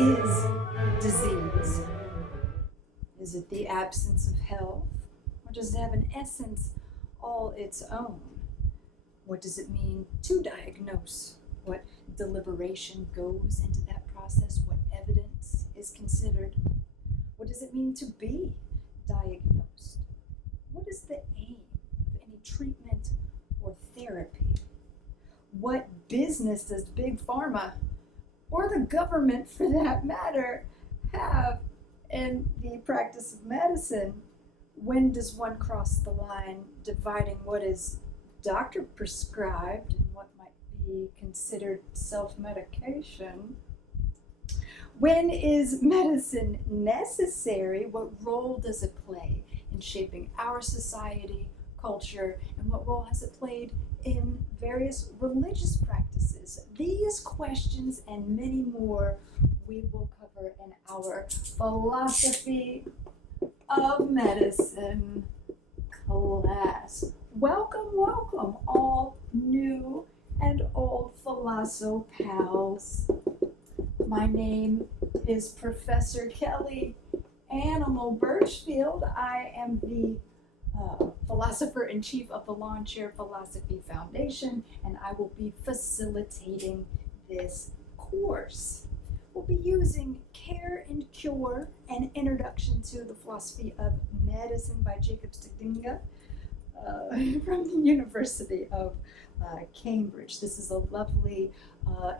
is disease? Is it the absence of health, or does it have an essence all its own? What does it mean to diagnose? What deliberation goes into that process? What evidence is considered? What does it mean to be diagnosed? What is the aim of any treatment or therapy? What business does Big Pharma, or the government for that matter, have in the practice of medicine? When does one cross the line dividing what is doctor prescribed and what might be considered self-medication? When is medicine necessary? What role does it play in shaping our society, culture, and what role has it played in various religious practices? These questions and many more we will cover in our philosophy of medicine class. Welcome, welcome, all new and old Philosoph pals. My name is Professor Keli, Animal Birchfield. I am the philosopher-in-chief of the Lawn Chair Philosophy Foundation, and I will be facilitating this course. We'll be using Care and Cure, an introduction to the philosophy of medicine by Jacob Stegenga from the University of Cambridge. This is a lovely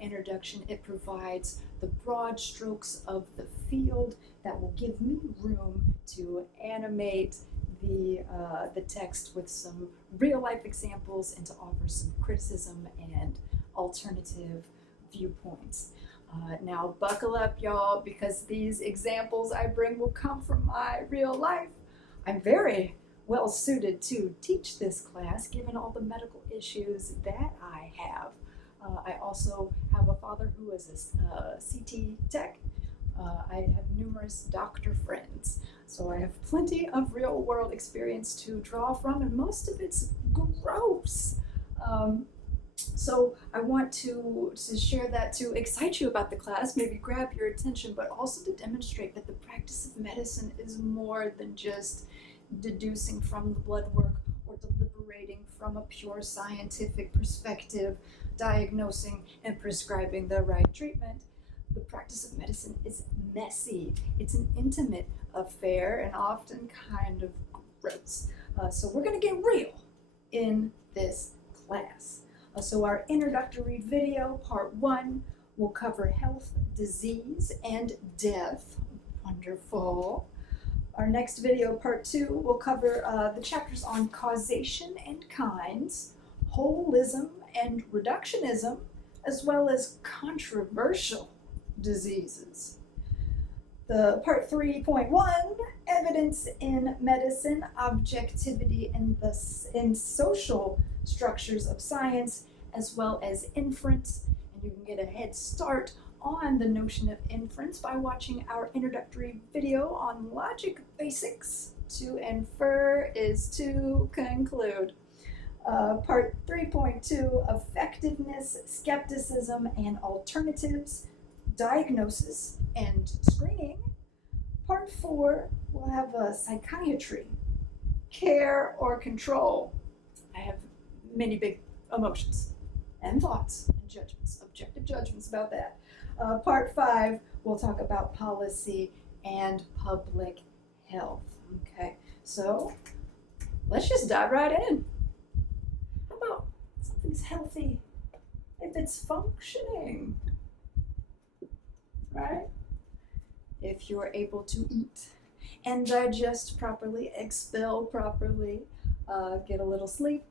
introduction. It provides the broad strokes of the field that will give me room to animate the text with some real-life examples and to offer some criticism and alternative viewpoints. Now buckle up, y'all, because these examples I bring will come from my real life. I'm very well suited to teach this class given all the medical issues that I have. I also have a father who is a CT tech. I have numerous doctor friends, so I have plenty of real world experience to draw from, and most of it's gross. So I want to share that to excite you about the class, maybe grab your attention, but also to demonstrate that the practice of medicine is more than just deducing from the blood work or deliberating from a pure scientific perspective, diagnosing and prescribing the right treatment. The practice of medicine is messy. It's an intimate affair and often kind of gross. So we're going to get real in this class. So our introductory video, part 1, will cover health, disease, and death. Wonderful. Our next video, part 2, will cover the chapters on causation and kinds, holism and reductionism, as well as controversial diseases. The part 3.1, evidence in medicine, objectivity in social structures of science, as well as inference. And you can get a head start on the notion of inference by watching our introductory video on logic basics. To infer is to conclude. Part 3.2, effectiveness, skepticism, and alternatives, diagnosis and screening. Part 4 will have psychiatry, care or control. I have many big emotions and thoughts and judgments, objective judgments about that. Part 5, we'll talk about policy and public health. Okay, so let's just dive right in. How about something's healthy if it's functioning, right? If you're able to eat and digest properly, expel properly, get a little sleep,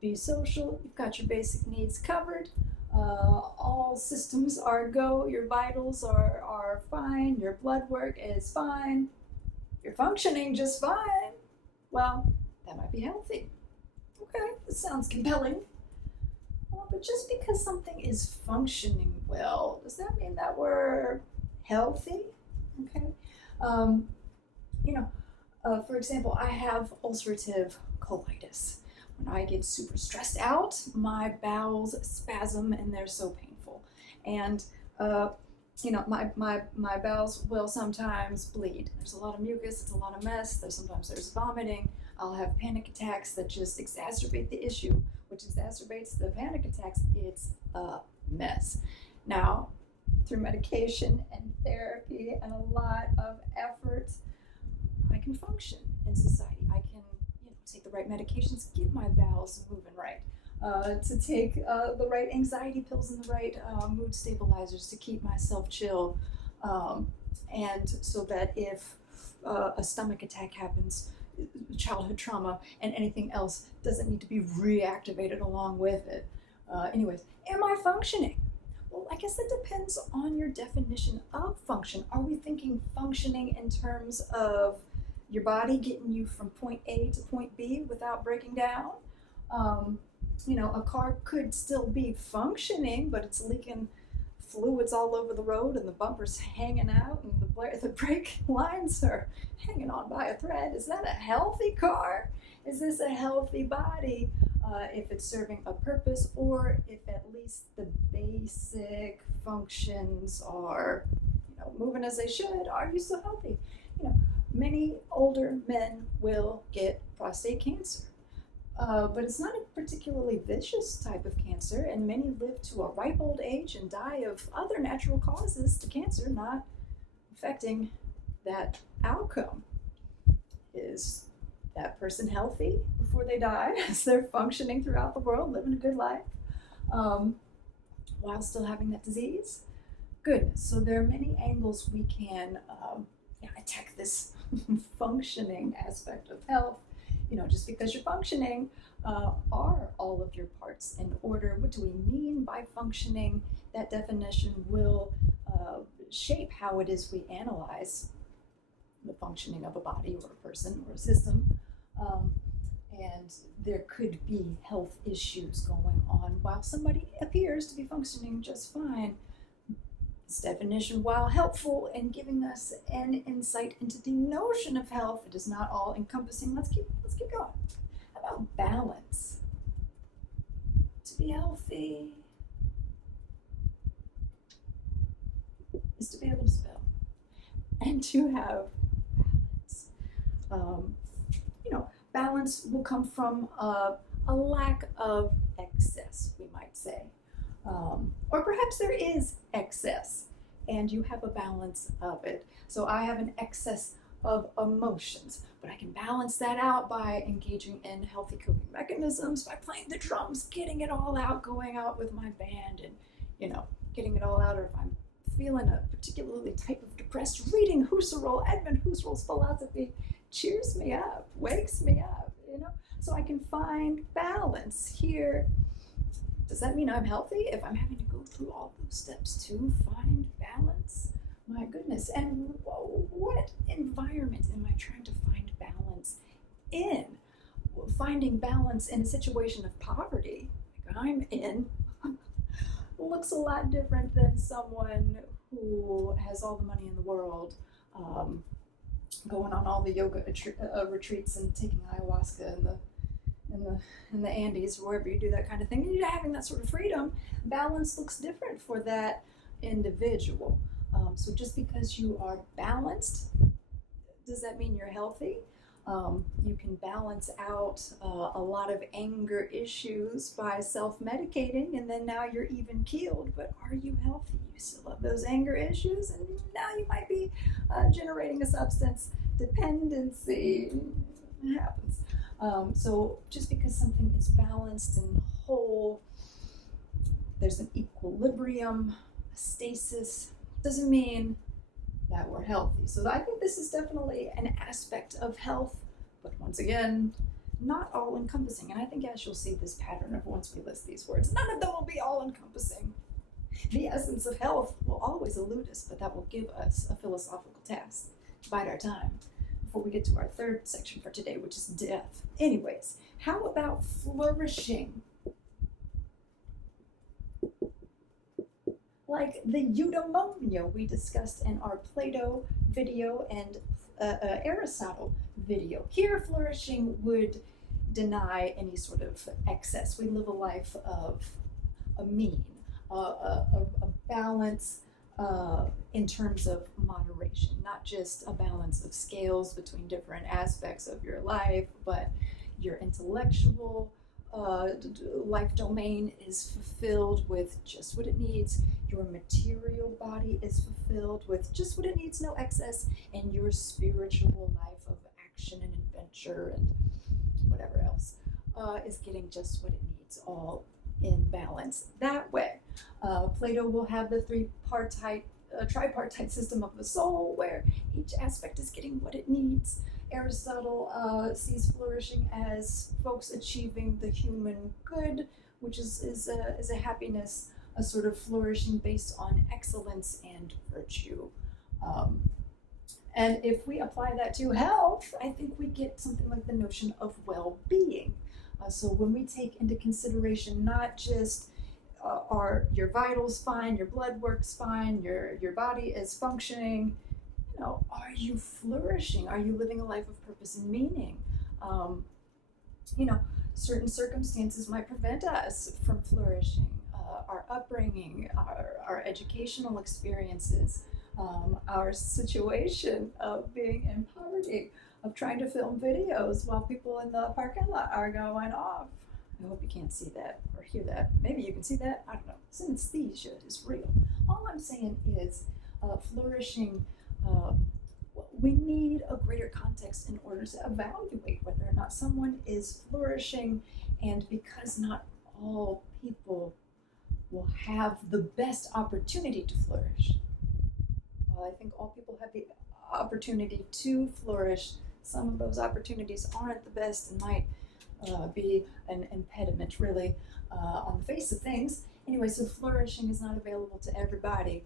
be social, you've got your basic needs covered, all systems are go, your vitals are fine, your blood work is fine, you're functioning just fine, well, that might be healthy. Okay, this sounds compelling. But just because something is functioning well, does that mean that we're healthy? Okay. For example, I have ulcerative colitis. When I get super stressed out, my bowels spasm and they're so painful. And my bowels will sometimes bleed. There's a lot of mucus, it's a lot of mess. Sometimes there's vomiting. I'll have panic attacks that just exacerbate the issue, which exacerbates the panic attacks. It's a mess. Now, through medication and therapy and a lot of effort, I can function in society. I can, take the right medications, get my bowels moving right. To take the right anxiety pills and the right mood stabilizers to keep myself chill, and so that if a stomach attack happens, childhood trauma and anything else doesn't need to be reactivated along with it. Anyways, am I functioning? Well, I guess that depends on your definition of function. Are we thinking functioning in terms of your body getting you from point A to point B without breaking down? A car could still be functioning, but it's leaking fluids all over the road and the bumper's hanging out and the brake lines are hanging on by a thread. Is that a healthy car? Is this a healthy body? If it's serving a purpose, or if at least the basic functions are, moving as they should, are you still healthy? Many older men will get prostate cancer. But it's not a particularly vicious type of cancer, and many live to a ripe old age and die of other natural causes, the cancer not affecting that outcome. Is that person healthy before they die? Is they're functioning throughout the world, living a good life, while still having that disease? Goodness. So there are many angles we can attack this functioning aspect of health. Just because you're functioning, are all of your parts in order? What do we mean by functioning? That definition will shape how it is we analyze the functioning of a body or a person or a system. And there could be health issues going on while somebody appears to be functioning just fine. This definition, while helpful in giving us an insight into the notion of health, it is not all encompassing. Let's keep going. How about balance? To be healthy is to be able to spell and to have balance. Balance will come from a lack of excess, we might say. Or perhaps there is excess and you have a balance of it. So I have an excess of emotions, but I can balance that out by engaging in healthy coping mechanisms, by playing the drums, getting it all out, going out with my band and, getting it all out. Or if I'm feeling a particularly type of depressed, reading Husserl, Edmund Husserl's philosophy cheers me up, wakes me up, So I can find balance here. Does that mean I'm healthy if I'm having to go through all those steps to find balance? My goodness. And what environment am I trying to find balance in? Finding balance in a situation of poverty, like I'm in, looks a lot different than someone who has all the money in the world, going on all the yoga retreats and taking ayahuasca in the Andes, wherever you do that kind of thing, and you're having that sort of freedom. Balance looks different for that individual. So just because you are balanced, does that mean you're healthy? You can balance out a lot of anger issues by self-medicating, and then now you're even keeled, but are you healthy? You still have those anger issues, and now you might be generating a substance dependency. It happens. So just because something is balanced and whole, there's an equilibrium, a stasis, doesn't mean that we're healthy. So I think this is definitely an aspect of health, but once again, not all encompassing. And I think as you'll see this pattern of once we list these words, none of them will be all encompassing. The essence of health will always elude us, but that will give us a philosophical task to bide our time before we get to our third section for today, which is death. Anyways, how about flourishing? Like the eudaimonia we discussed in our Plato video and Aristotle video. Here, flourishing would deny any sort of excess. We live a life of a mean, a balance, in terms of moderation, not just a balance of scales between different aspects of your life, but your intellectual life domain is fulfilled with just what it needs. Your material body is fulfilled with just what it needs, no excess, and your spiritual life of action and adventure and whatever else is getting just what it needs, all in balance that way. Plato will have the tripartite system of the soul, where each aspect is getting what it needs. Aristotle sees flourishing as folks achieving the human good, which is a happiness, a sort of flourishing based on excellence and virtue. And if we apply that to health, I think we get something like the notion of well-being. So when we take into consideration not just are your vitals fine, your blood works fine, your body is functioning, are you flourishing? Are you living a life of purpose and meaning? Certain circumstances might prevent us from flourishing. Our upbringing, our educational experiences, our situation of being in poverty, of trying to film videos while people in the parking lot are going off. I hope you can't see that or hear that. Maybe you can see that. I don't know. Synesthesia is real. All I'm saying is flourishing, we need a greater context in order to evaluate whether or not someone is flourishing, and because not all people will have the best opportunity to flourish. While I think all people have the opportunity to flourish, some of those opportunities aren't the best and might be an impediment, really, on the face of things. Anyway, so flourishing is not available to everybody.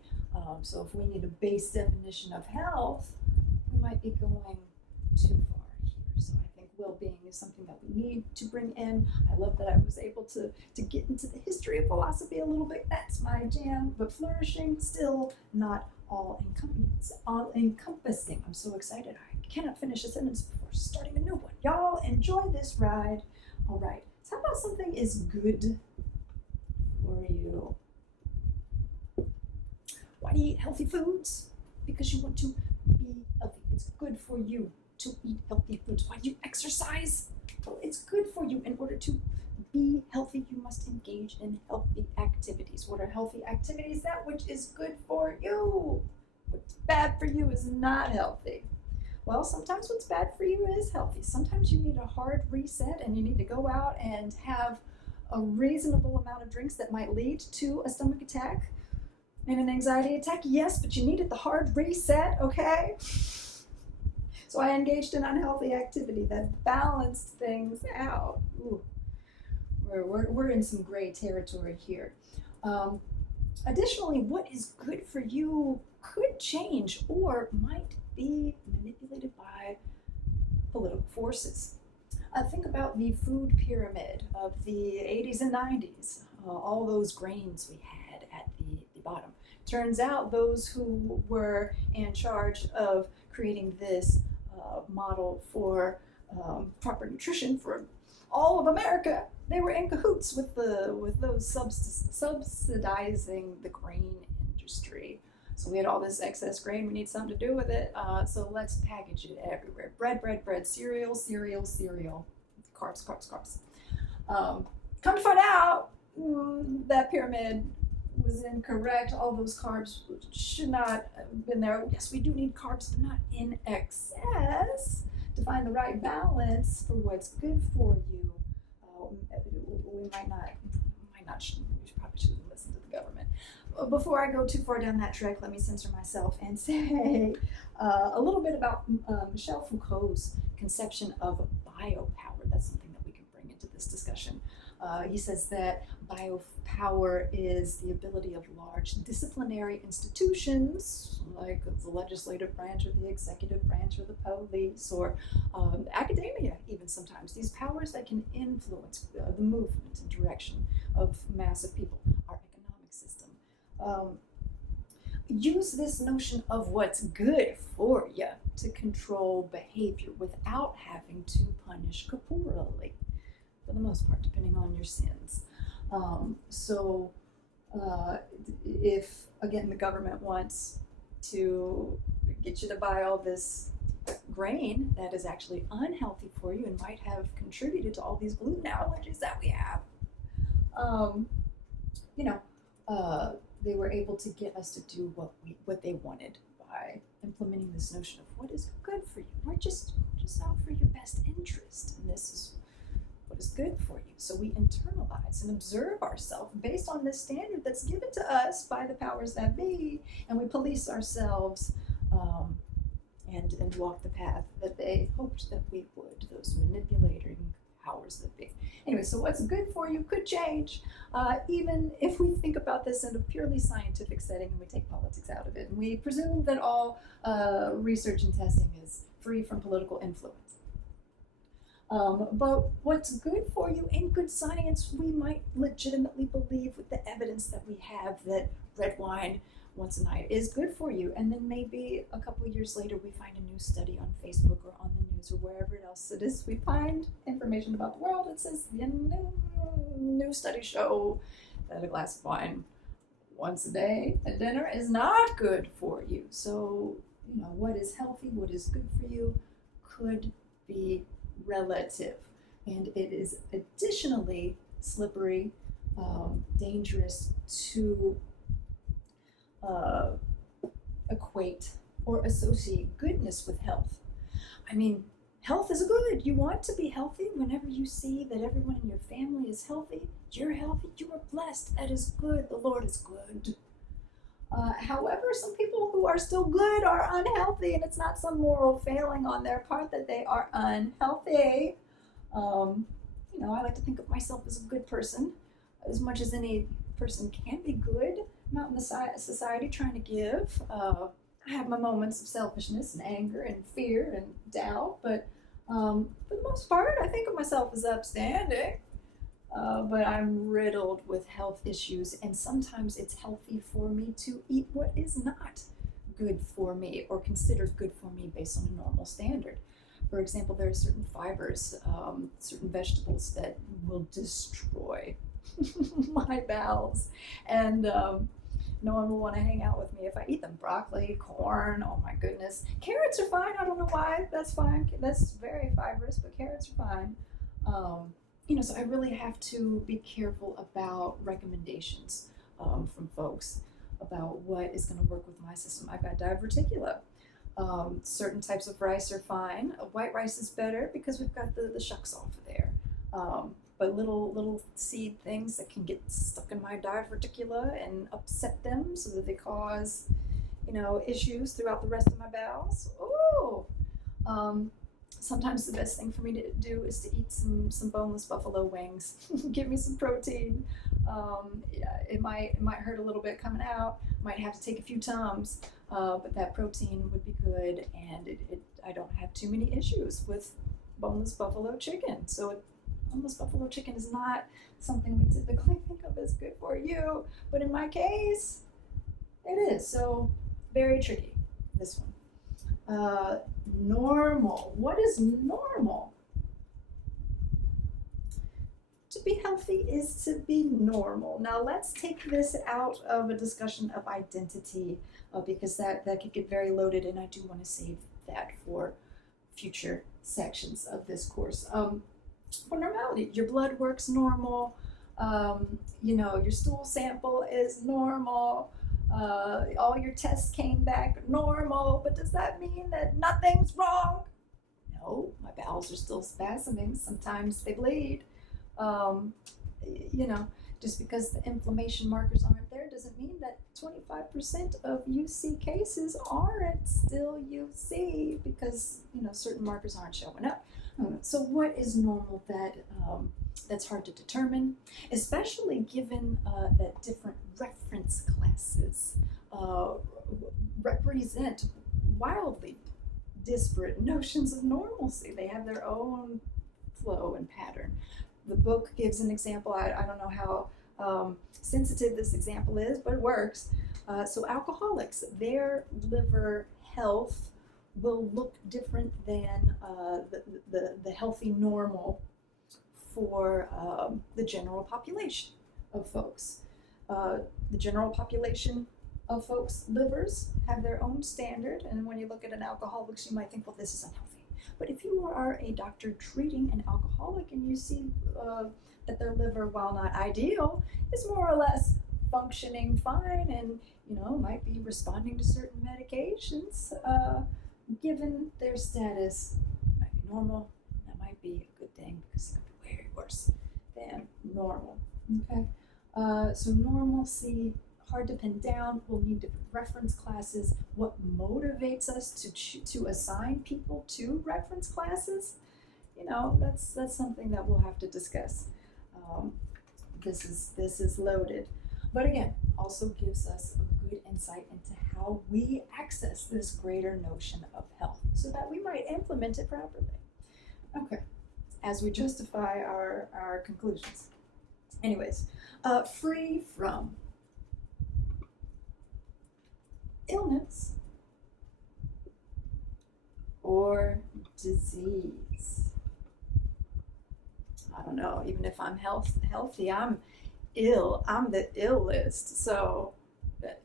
So if we need a base definition of health, we might be going too far here. So I think well-being is something that we need to bring in. I love that I was able to get into the history of philosophy a little bit. That's my jam. But flourishing, still not all-encompassing. I'm so excited. I cannot finish a sentence before starting a new one. Y'all enjoy this ride. All right. So how about something is good for you? Why do you eat healthy foods? Because you want to be healthy. It's good for you to eat healthy foods. Why do you exercise? Well, it's good for you. In order to be healthy, you must engage in healthy activities. What are healthy activities? That which is good for you. What's bad for you is not healthy. Well, sometimes what's bad for you is healthy. Sometimes you need a hard reset and you need to go out and have a reasonable amount of drinks that might lead to a stomach attack and an anxiety attack. Yes, but you needed the hard reset, okay? So I engaged in unhealthy activity that balanced things out. Ooh. We're in some gray territory here. Additionally, what is good for you could change or might be manipulated by political forces. Think about the food pyramid of the 80s and 90s, all those grains we had at the bottom. Turns out those who were in charge of creating this model for proper nutrition for all of America, they were in cahoots with those subsidizing the grain industry. So we had all this excess grain, we need something to do with it, so let's package it everywhere. Bread, cereal, carbs. Come to find out, that pyramid was incorrect. All those carbs should not have been there. Yes, we do need carbs, but not in excess. To find the right balance for what's good for you, we probably shouldn't listen to the government. Before I go too far down that track, let me censor myself and say a little bit about Michel Foucault's conception of biopower. That's something that we can bring into this discussion. He says that biopower is the ability of large disciplinary institutions, like the legislative branch or the executive branch or the police or academia even sometimes. These powers that can influence the movement and direction of massive people, our economic system. Use this notion of what's good for you to control behavior without having to punish corporally, for the most part, depending on your sins. If, again, the government wants to get you to buy all this grain that is actually unhealthy for you and might have contributed to all these gluten allergies that we have, you know, they were able to get us to do what they wanted by implementing this notion of what is good for you. We're just out for your best interest, and this is what is good for you. So we internalize and observe ourselves based on this standard that's given to us by the powers that be, and we police ourselves and walk the path that they hoped that we would, those manipulating powers that be. Anyway, so what's good for you could change, even if we think about this in a purely scientific setting and we take politics out of it, and we presume that all research and testing is free from political influence. But what's good for you in good science, we might legitimately believe with the evidence that we have that red wine once a night is good for you. And then maybe a couple of years later, we find a new study on Facebook or on the news or wherever else it is. We find information about the world that says, new studies show that a glass of wine once a day at dinner is not good for you. So, what is healthy, what is good for you could be relative. And it is additionally slippery, dangerous to equate or associate goodness with health. I mean, health is good. You want to be healthy. Whenever you see that everyone in your family is healthy, you're healthy, you are blessed. That is good. The Lord is good. However, some people who are still good are unhealthy, and it's not some moral failing on their part that they are unhealthy. I like to think of myself as a good person, as much as any person can be good. I'm out in the society trying to give. I have my moments of selfishness and anger and fear and doubt, but for the most part, I think of myself as upstanding. But I'm riddled with health issues, and sometimes it's healthy for me to eat what is not good for me or considered good for me based on a normal standard. For example, there are certain fibers, certain vegetables that will destroy my bowels, and no one will want to hang out with me if I eat them. Broccoli, corn, oh my goodness. Carrots are fine. I don't know why. That's fine. That's very fibrous, but carrots are fine. So I really have to be careful about recommendations from folks about what is going to work with my system. I've got diverticula. Certain types of rice are fine. White rice is better because we've got the shucks off of there. But little seed things that can get stuck in my diverticula and upset them so that they cause, issues throughout the rest of my bowels. Ooh! Sometimes the best thing for me to do is to eat some boneless buffalo wings. Give me some protein. It might hurt a little bit coming out. Might have to take a few Tums, but that protein would be good, and I don't have too many issues with boneless buffalo chicken. So boneless buffalo chicken is not something we typically think of as good for you, but in my case, it is. So very tricky, this one. Normal. What is normal? To be healthy is to be normal. Now let's take this out of a discussion of identity because that could get very loaded, and I do want to save that for future sections of this course. For normality, your blood work's normal. Your stool sample is normal. All your tests came back normal, but does that mean that nothing's wrong? No, my bowels are still spasming. Sometimes they bleed. Just because the inflammation markers aren't there doesn't mean that 25% of UC cases aren't still UC because, certain markers aren't showing up. So what is normal that's hard to determine, especially given that different reference classes represent wildly disparate notions of normalcy. They have their own flow and pattern. The book gives an example. I don't know how sensitive this example is, but it works. So alcoholics, their liver health will look different than the healthy normal for the general population of folks. The general population of folks' livers have their own standard, and when you look at an alcoholic, you might think, well, this is unhealthy. But if you are a doctor treating an alcoholic and you see that their liver, while not ideal, is more or less functioning fine and, you know, might be responding to certain medications, given their status, might be normal, that might be a good thing because it could be way worse than normal. Okay, so normalcy, hard to pin down. We'll need different reference classes. What motivates us to assign people to reference classes? You know, that's something that we'll have to discuss. This is loaded, but again, also gives us a good insight into how we access this greater notion of health, so that we might implement it properly. Okay, as we justify our conclusions. Anyways, free from illness or disease. I don't know, even if I'm healthy, I'm ill. I'm the illest. So, sorry,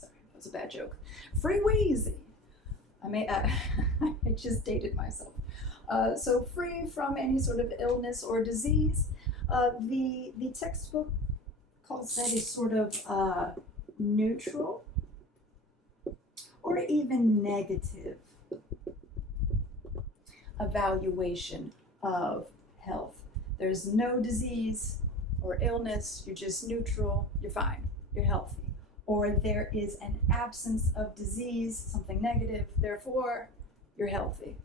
that was a bad joke. Free wheezy. I just dated myself. So free from any sort of illness or disease. The textbook calls that a sort of neutral or even negative evaluation of health. There's no disease or illness, you're just neutral, you're fine, you're healthy. Or there is an absence of disease, something negative, therefore you're healthy.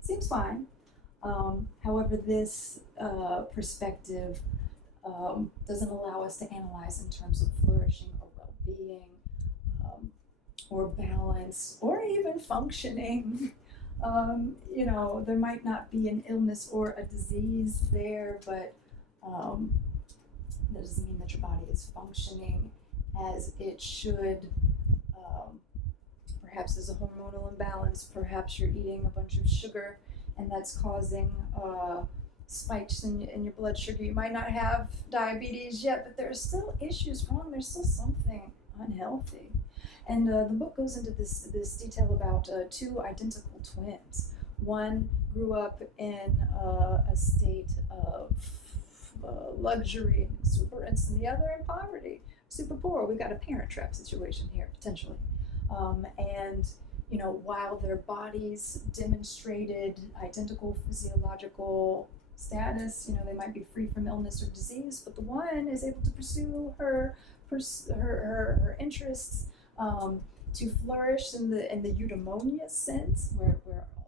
Seems fine. However, this perspective doesn't allow us to analyze in terms of flourishing or well-being, or balance, or even functioning. You know, there might not be an illness or a disease there, but that doesn't mean that your body is functioning as it should. Perhaps there's a hormonal imbalance, perhaps you're eating a bunch of sugar and that's causing spikes in your blood sugar. You might not have diabetes yet, but there's still issues wrong. There's still something unhealthy. And the book goes into this detail about two identical twins. One grew up in a state of luxury and exuberance, and the other in poverty, super poor. We've got a parent trap situation here, potentially. And you know, while their bodies demonstrated identical physiological status, you know, they might be free from illness or disease, but the one is able to pursue her interests, to flourish in the eudaimonia sense, where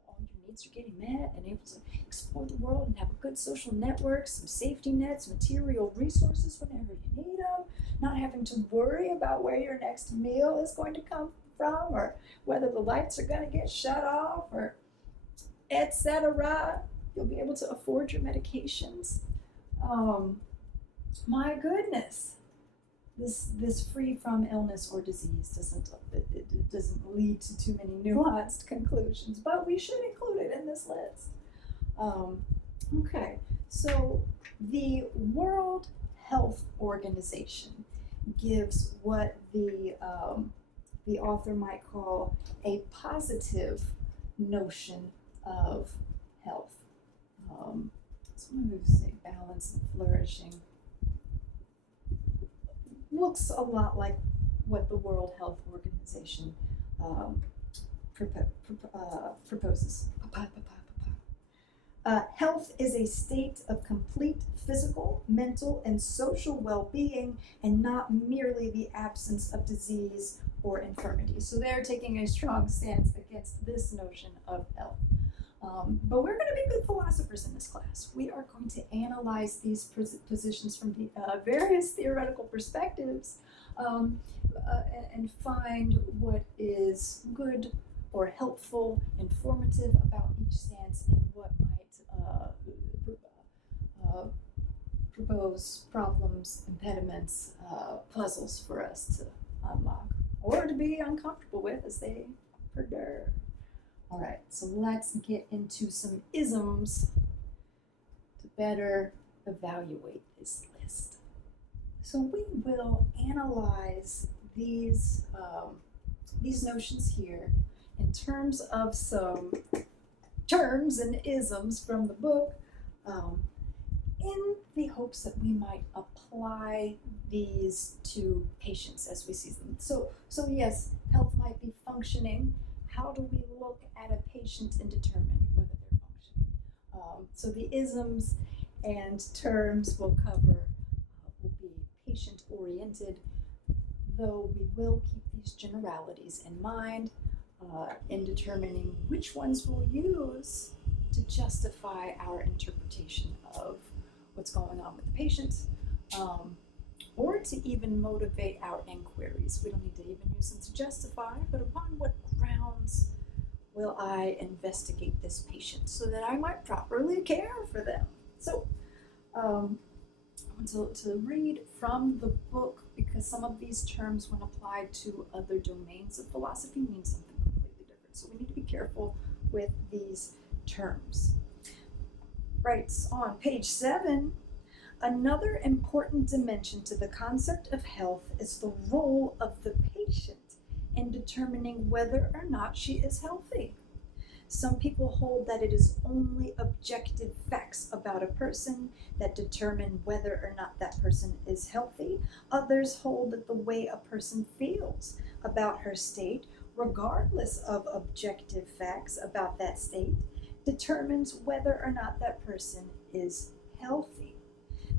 all your needs are getting met, and able to explore the world and have a good social network, some safety nets, material resources whenever you need them, not having to worry about where your next meal is going to come from, or whether the lights are going to get shut off, or etc. You'll be able to afford your medications. My goodness, this free from illness or disease doesn't lead to too many nuanced conclusions, but we should include it in this list. Okay, so the World Health Organization gives what the author might call a positive notion of health. So I'm going to say balance and flourishing. Looks a lot like what the World Health Organization proposes. Health is a state of complete physical, mental, and social well-being, and not merely the absence of disease or infirmity. So they're taking a strong stance against this notion of health. But we're going to be good philosophers in this class. We are going to analyze these positions from the various theoretical perspectives, and find what is good or helpful, informative about each stance, and what might propose problems, impediments, puzzles for us to unlock, or to be uncomfortable with as they perdure. All right, so let's get into some isms to better evaluate this list. So we will analyze these notions here in terms of some terms and isms from the book, in the hopes that we might apply these to patients as we see them. So yes, health might be functioning. How do we look at a patient and determine whether they're functioning? So the isms and terms we'll cover will be patient-oriented, though we will keep these generalities in mind in determining which ones we'll use to justify our interpretation of what's going on with the patient, or to even motivate our inquiries. We don't need to even use them to justify, but upon what grounds will I investigate this patient so that I might properly care for them? So I want to read from the book, because some of these terms, when applied to other domains of philosophy, mean something completely different. So we need to be careful with these terms. Writes on page 7, another important dimension to the concept of health is the role of the patient in determining whether or not she is healthy. Some people hold that it is only objective facts about a person that determine whether or not that person is healthy. Others hold that the way a person feels about her state, regardless of objective facts about that state, determines whether or not that person is healthy.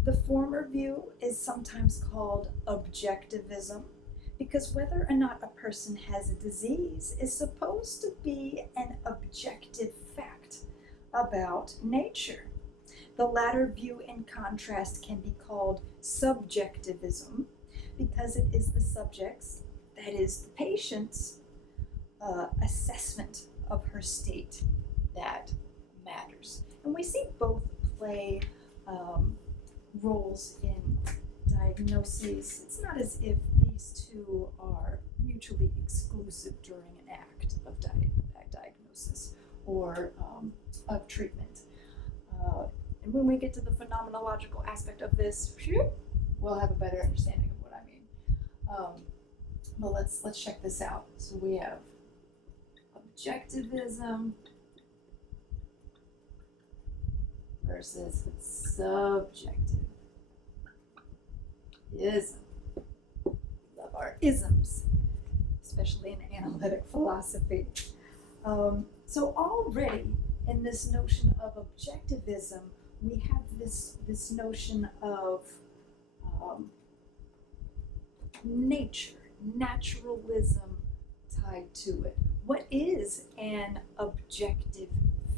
The former view is sometimes called objectivism, because whether or not a person has a disease is supposed to be an objective fact about nature. The latter view, in contrast, can be called subjectivism, because it is the subject's, that is the patient's, assessment of her state that matters. And we see both play roles in diagnoses. It's not as if these two are mutually exclusive during an act of diagnosis or of treatment. And when we get to the phenomenological aspect of this, we'll have a better understanding of what I mean. Well, let's check this out. So we have objectivism versus subjectivism. Love our isms, especially in analytic philosophy. So already in this notion of objectivism, we have this notion of nature, naturalism tied to it. What is an objective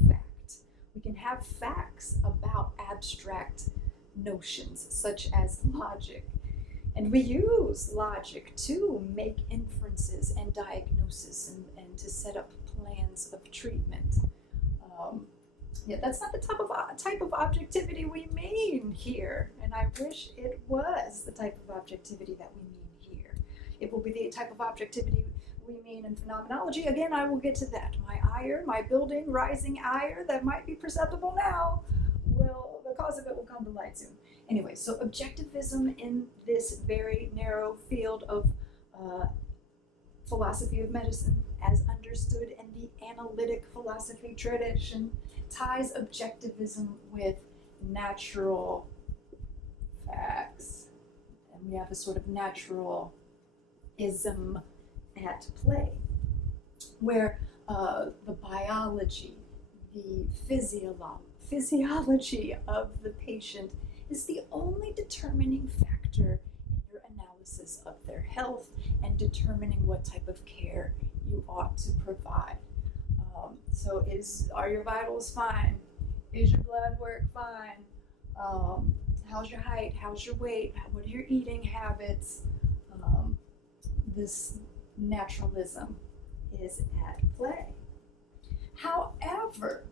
fact? We can have facts about abstract notions such as logic, and we use logic to make inferences and diagnosis and to set up plans of treatment. Yeah, that's not the type of objectivity we mean here, and I wish it was the type of objectivity that we mean here. It will be the type of objectivity we mean in phenomenology. Again, I will get to that. My building, rising ire that might be perceptible now, the cause of it will come to light soon. Anyway, so objectivism in this very narrow field of philosophy of medicine, as understood in the analytic philosophy tradition, ties objectivism with natural facts. And we have a sort of naturalism at play, where the biology, the physiology of the patient is the only determining factor in your analysis of their health and determining what type of care you ought to provide. So are your vitals fine? Is your blood work fine? How's your height? How's your weight? What are your eating habits? This naturalism is at play. However,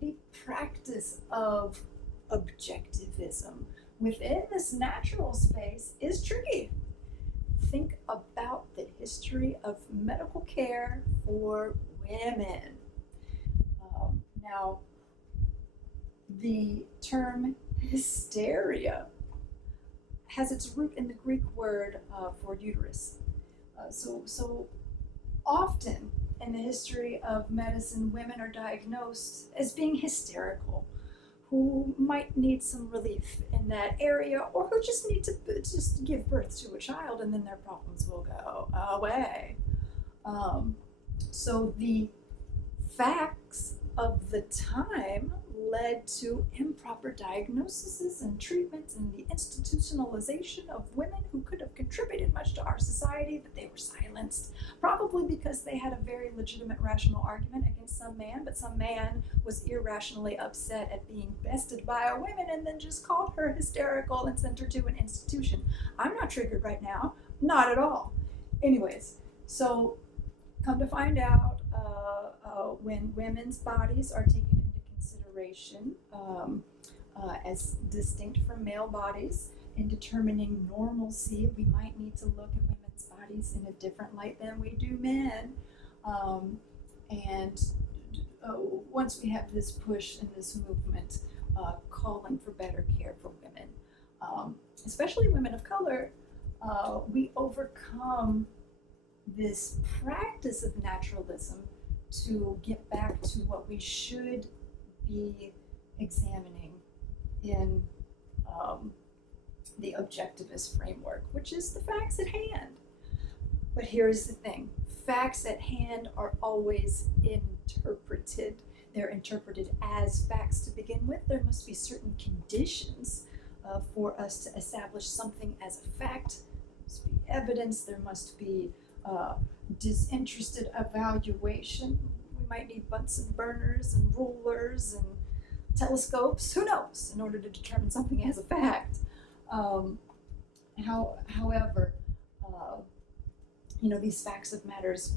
the practice of objectivism within this natural space is tricky. Think about the history of medical care for women. Now, the term hysteria has its root in the Greek word for uterus. So often in the history of medicine, women are diagnosed as being hysterical, who might need some relief in that area, or who just need to just give birth to a child and then their problems will go away. So the facts of the time led to improper diagnoses and treatments and the institutionalization of women who could have contributed much to our society, but they were silenced, probably because they had a very legitimate rational argument against some man, but some man was irrationally upset at being bested by a woman and then just called her hysterical and sent her to an institution. I'm not triggered right now, not at all. Anyways, so come to find out, when women's bodies are taken into consideration as distinct from male bodies in determining normalcy, we might need to look at women's bodies in a different light than we do men. Once we have this push and this movement calling for better care for women, especially women of color, we overcome this practice of naturalism to get back to what we should be examining in the objectivist framework, which is the facts at hand. But here's the thing. Facts at hand are always interpreted. They're interpreted as facts to begin with. There must be certain conditions for us to establish something as a fact. There must be evidence. There must be disinterested evaluation. We might need Bunsen burners and rulers and telescopes, who knows, in order to determine something as a fact. However, these facts of matters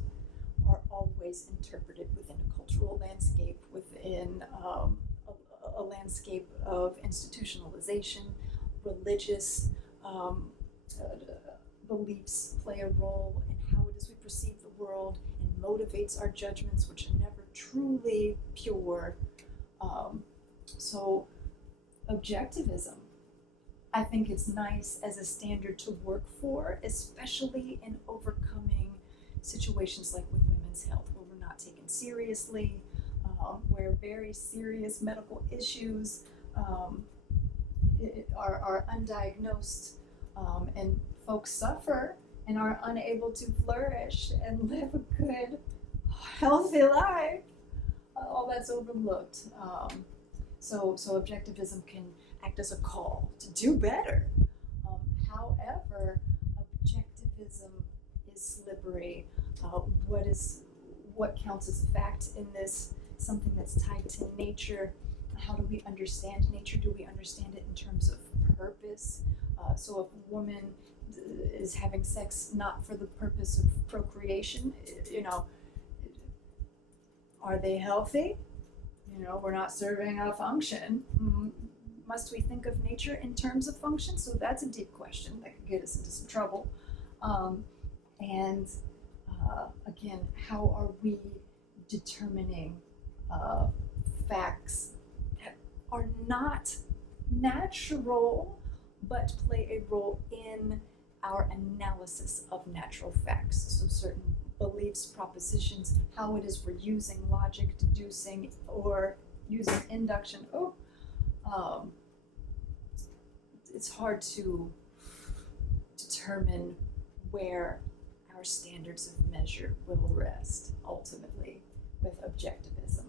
are always interpreted within a cultural landscape, within a landscape of institutionalization. Religious beliefs play a role in how it is we perceive the world and motivates our judgments, which are never truly pure. So objectivism, I think it's nice as a standard to work for, especially in overcoming situations like with women's health, where we're not taken seriously, where very serious medical issues are undiagnosed, and folks suffer and are unable to flourish and live a good, healthy life. All that's overlooked. So objectivism can act as a call to do better. However, objectivism is slippery. What counts as a fact in this? Something that's tied to nature. How do we understand nature? Do we understand it in terms of purpose? So if a woman is having sex not for the purpose of procreation, are they healthy? We're not serving a function. Must we think of nature in terms of function? So that's a deep question that could get us into some trouble. Again, how are we determining facts that are not natural, but play a role in our analysis of natural facts? So certain beliefs, propositions, how it is we're using logic, deducing, or using induction. It's hard to determine where our standards of measure will rest ultimately with objectivism.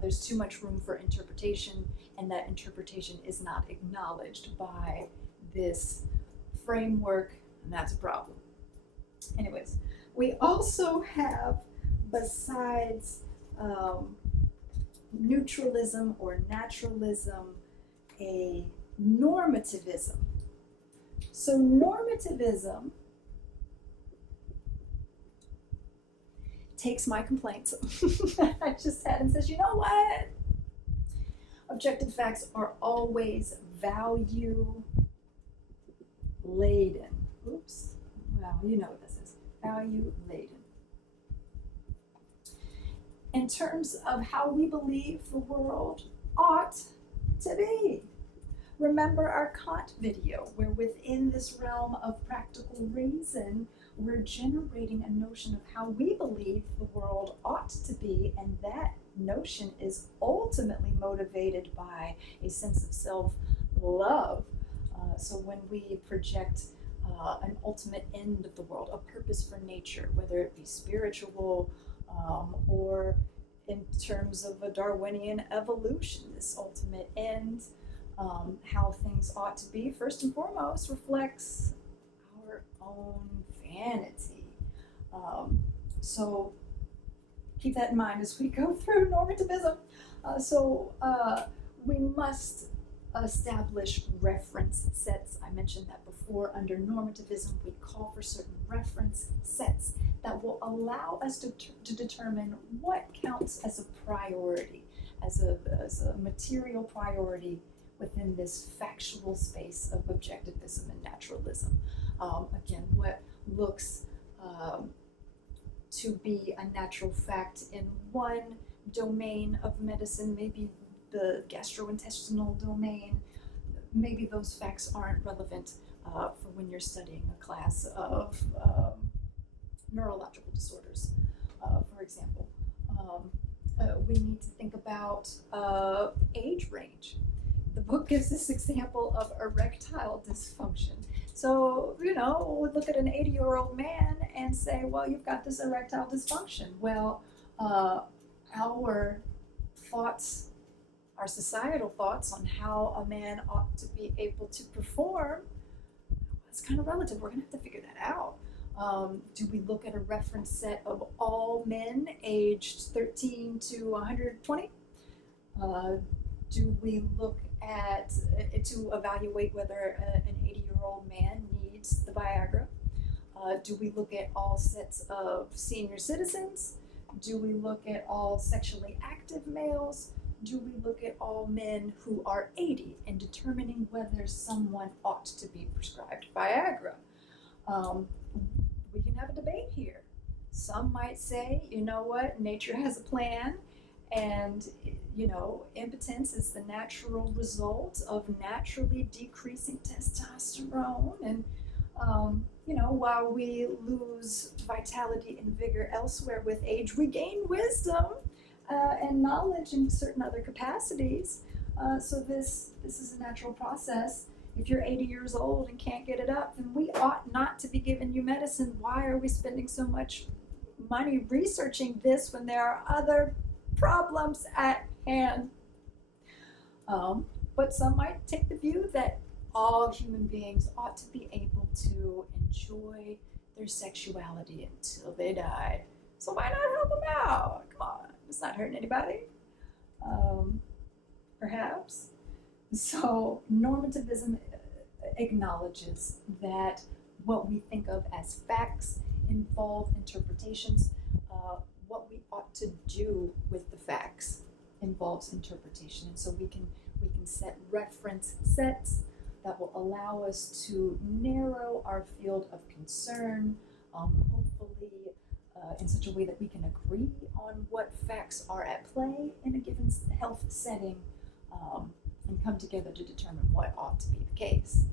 There's too much room for interpretation, and that interpretation is not acknowledged by this framework, and that's a problem. Anyways, we also have, besides neutralism or naturalism, a normativism. So normativism takes my complaints I just had and says, you know what? Objective facts are always value laden. Oops. Well, you know what this is. Value laden. In terms of how we believe the world ought to be. remember our Kant video, where within this realm of practical reason, we're generating a notion of how we believe the world ought to be, and that notion is ultimately motivated by a sense of self-love. So when we project an ultimate end of the world, a purpose for nature, whether it be spiritual or in terms of a Darwinian evolution, this ultimate end, how things ought to be, first and foremost, reflects our own vanity. So keep that in mind as we go through normativism. We must establish reference sets. I mentioned that before. Under normativism, we call for certain reference sets that will allow us to determine what counts as a priority, as a material priority within this factual space of objectivism and naturalism. Again, what looks to be a natural fact in one domain of medicine, maybe the gastrointestinal domain, maybe those facts aren't relevant for when you're studying a class of neurological disorders, for example. We need to think about age range. The book gives this example of erectile dysfunction. So, we'll look at an 80-year-old man and say, well, you've got this erectile dysfunction. Well, our thoughts, our societal thoughts on how a man ought to be able to perform, it's kind of relative. We're going to have to figure that out. Do we look at a reference set of all men aged 13 to 120? Do we look at to evaluate whether an 80-year-old man needs the Viagra? Do we look at all sets of senior citizens? Do we look at all sexually active males? Do we look at all men who are 80 and determining whether someone ought to be prescribed Viagra? We can have a debate here. Some might say, you know what, nature has a plan, and impotence is the natural result of naturally decreasing testosterone, and while we lose vitality and vigor elsewhere with age, we gain wisdom and knowledge in certain other capacities. So this is a natural process. If you're 80 years old and can't get it up, then we ought not to be giving you medicine. Why are we spending so much money researching this when there are other problems at hand? But some might take the view that all human beings ought to be able to enjoy their sexuality until they die. So why not help them out? Come on, it's not hurting anybody. Perhaps. So normativism acknowledges that what we think of as facts involve interpretations. What we ought to do with the facts involves interpretation, and so we can set reference sets that will allow us to narrow our field of concern, hopefully in such a way that we can agree on what facts are at play in a given health setting, and come together to determine what ought to be the case.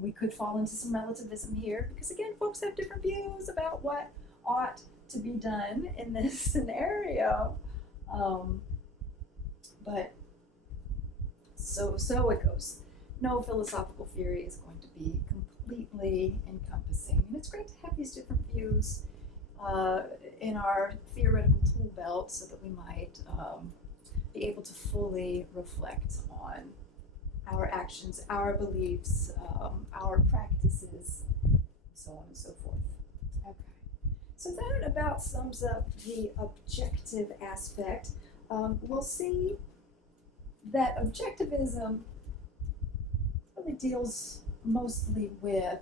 We could fall into some relativism here because, again, folks have different views about what ought to be done in this scenario. But so it goes. No philosophical theory is going to be completely encompassing, and it's great to have these different views in our theoretical tool belt so that we might be able to fully reflect on our actions, our beliefs, our practices, so on and so forth. Okay. So that about sums up the objective aspect. We'll see that objectivism really deals mostly with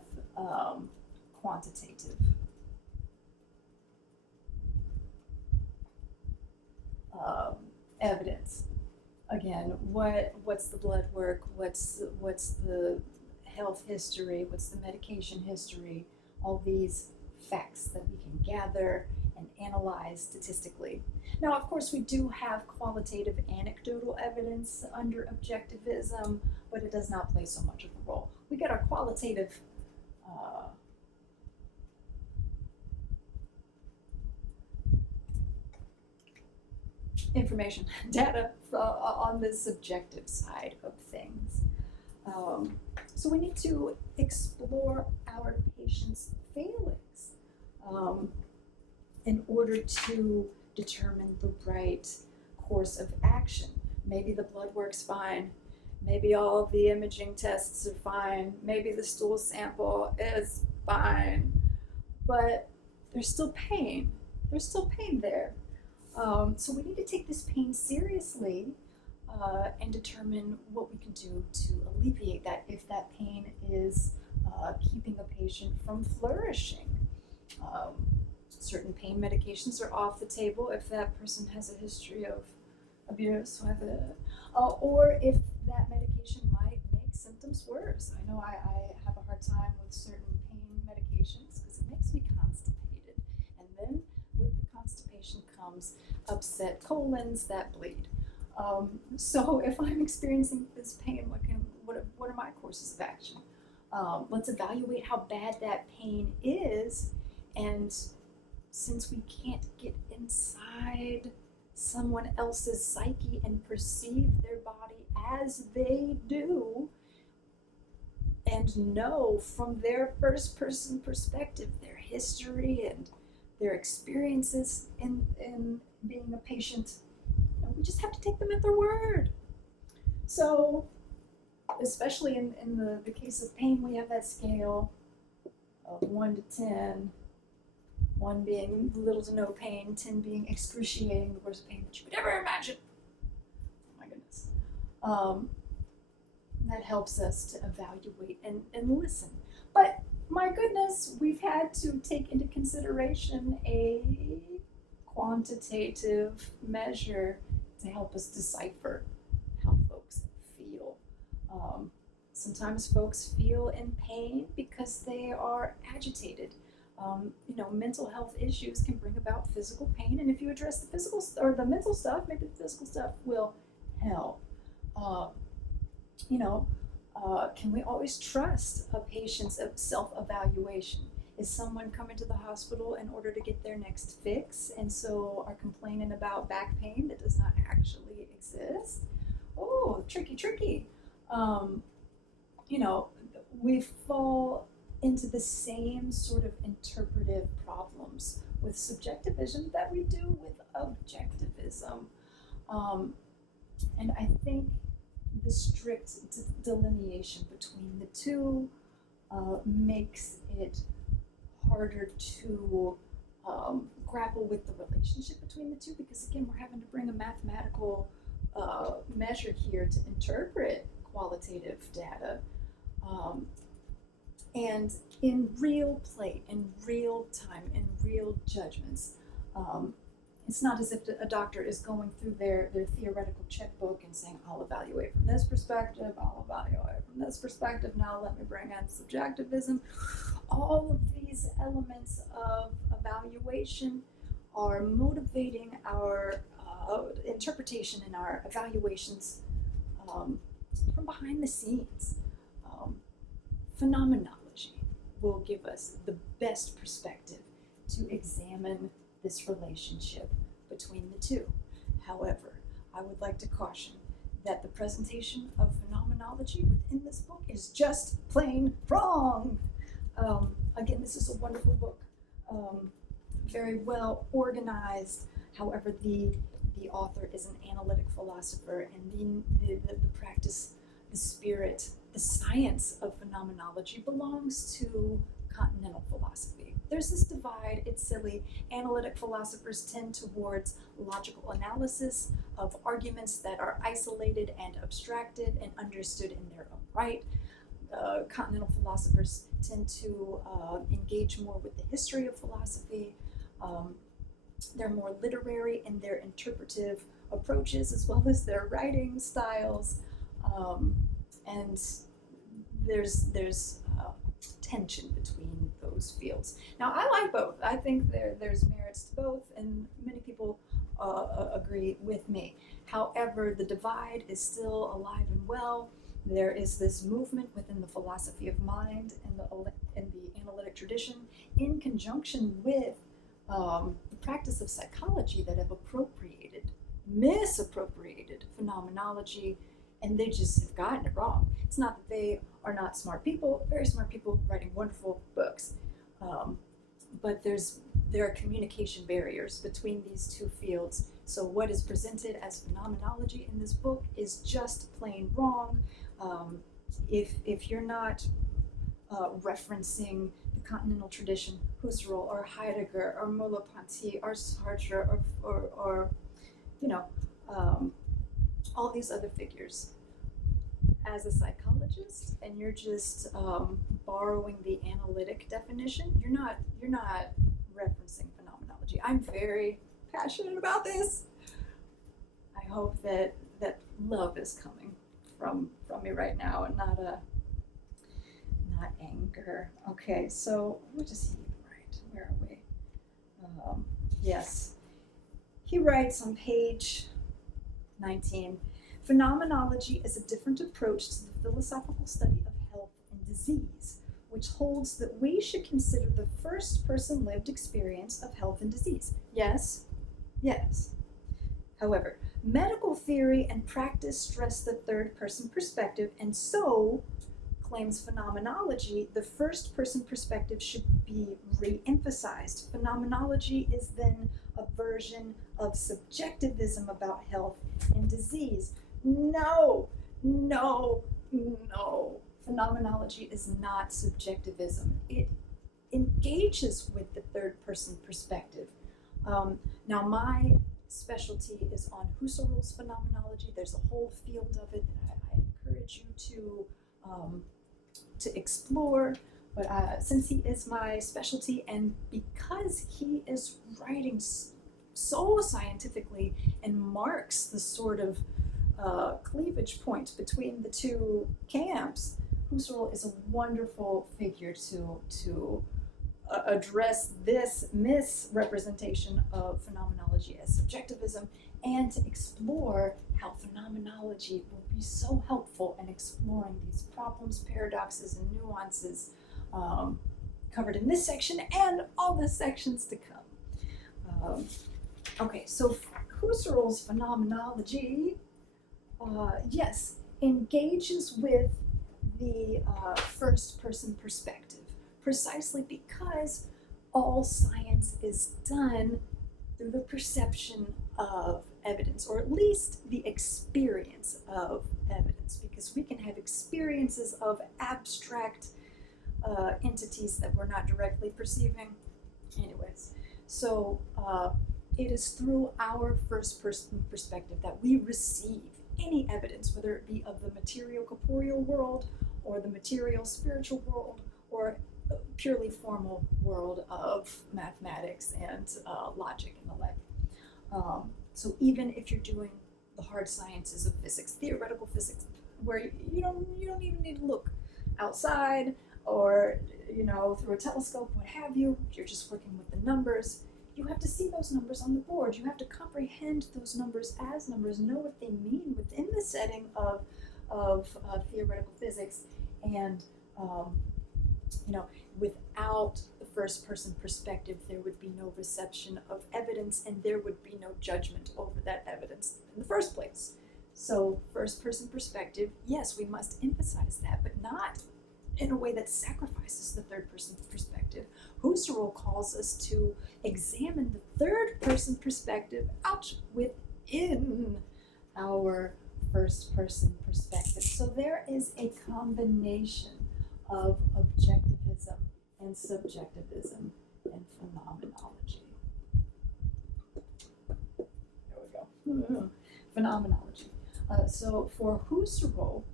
quantitative evidence. Again, what's the blood work? What's the health history? What's the medication history? All these facts that we can gather and analyzed statistically. Now, of course, we do have qualitative anecdotal evidence under objectivism, but it does not play so much of a role. We get our qualitative information, data on the subjective side of things. So we need to explore our patient's failings in order to determine the right course of action. Maybe the blood work's fine, maybe all the imaging tests are fine, maybe the stool sample is fine, but there's still pain. There's still pain there. So we need to take this pain seriously and determine what we can do to alleviate that if that pain is keeping a patient from flourishing. Certain pain medications are off the table if that person has a history of abuse with it, or if that medication might make symptoms worse. I know I have a hard time with certain pain medications because it makes me constipated, and then with the constipation comes upset colons that bleed. So if I'm experiencing this pain, what are my courses of action? Let's evaluate how bad that pain is, and since we can't get inside someone else's psyche and perceive their body as they do, and know from their first person perspective their history and their experiences in being a patient, we just have to take them at their word. So especially in the case of pain, we have that scale of 1 to 10, 1 being little to no pain, 10 being excruciating, the worst pain that you could ever imagine. Oh my goodness. That helps us to evaluate and listen. But my goodness, we've had to take into consideration a quantitative measure to help us decipher how folks feel. Sometimes folks feel in pain because they are agitated. Mental health issues can bring about physical pain, and if you address the physical or the mental stuff, maybe the physical stuff will help. Can we always trust a patient's self-evaluation? Is someone coming to the hospital in order to get their next fix, and so are complaining about back pain that does not actually exist? Oh, tricky. We fall into the same sort of interpretive problems with subjectivism that we do with objectivism. And I think the strict delineation between the two makes it harder to grapple with the relationship between the two, because again, we're having to bring a mathematical measure here to interpret qualitative data. And in real play, in real time, in real judgments, it's not as if a doctor is going through their theoretical checkbook and saying, I'll evaluate from this perspective, I'll evaluate from this perspective, now let me bring in subjectivism. All of these elements of evaluation are motivating our interpretation and our evaluations from behind the scenes. Phenomenology will give us the best perspective to examine this relationship between the two. However, I would like to caution that the presentation of phenomenology within this book is just plain wrong. Again, this is a wonderful book, very well organized. However, the author is an analytic philosopher, and the practice, the spirit, the science of phenomenology belongs to continental philosophy. There's this divide, it's silly. Analytic philosophers tend towards logical analysis of arguments that are isolated and abstracted and understood in their own right. Continental philosophers tend to engage more with the history of philosophy. They're more literary in their interpretive approaches as well as their writing styles. And there's tension between those fields. Now, I like both. I think there's merits to both, and many people agree with me. However, the divide is still alive and well. There is this movement within the philosophy of mind and the analytic tradition, in conjunction with the practice of psychology, that have misappropriated phenomenology, and they just have gotten it wrong. It's not that they are not smart people, very smart people writing wonderful books, but there are communication barriers between these two fields. So what is presented as phenomenology in this book is just plain wrong. If you're not referencing the continental tradition, Husserl or Heidegger or Merleau-Ponty or Sartre or all these other figures, as a psychologist, and you're just borrowing the analytic definition, you're not referencing phenomenology. I'm very passionate about this. I hope that love is coming from me right now, and not anger. Okay, so what does he write? Where are we? Yes, he writes on page 19. Phenomenology is a different approach to the philosophical study of health and disease, which holds that we should consider the first-person lived experience of health and disease. Yes, yes. However, medical theory and practice stress the third-person perspective, and so, claims phenomenology, the first-person perspective should be re-emphasized. Phenomenology is then a version of subjectivism about health and disease. No. Phenomenology is not subjectivism. It engages with the third-person perspective. Now, my specialty is on Husserl's phenomenology. There's a whole field of it that I encourage you to explore. But since he is my specialty, and because he is writing so scientifically and marks the sort of cleavage point between the two camps, Husserl is a wonderful figure to address this misrepresentation of phenomenology as subjectivism, and to explore how phenomenology will be so helpful in exploring these problems, paradoxes, and nuances covered in this section and all the sections to come. Okay, so Husserl's phenomenology, yes, engages with the first-person perspective, precisely because all science is done through the perception of evidence, or at least the experience of evidence, because we can have experiences of abstract entities that we're not directly perceiving. Anyways, so it is through our first-person perspective that we receive any evidence, whether it be of the material corporeal world or the material spiritual world or purely formal world of mathematics and logic and the like. So even if you're doing the hard sciences of physics, theoretical physics, where you don't even need to look outside or through a telescope, what have you, you're just working with the numbers. You have to see those numbers on the board. You have to comprehend those numbers as numbers, know what they mean within the setting of theoretical physics, and without the first-person perspective, there would be no reception of evidence, and there would be no judgment over that evidence in the first place. So, first-person perspective, yes, we must emphasize that, but not in a way that sacrifices the third-person perspective. Husserl calls us to examine the third-person perspective out within our first-person perspective. So there is a combination of objectivism and subjectivism in phenomenology. There we go. Phenomenology. So for Husserl,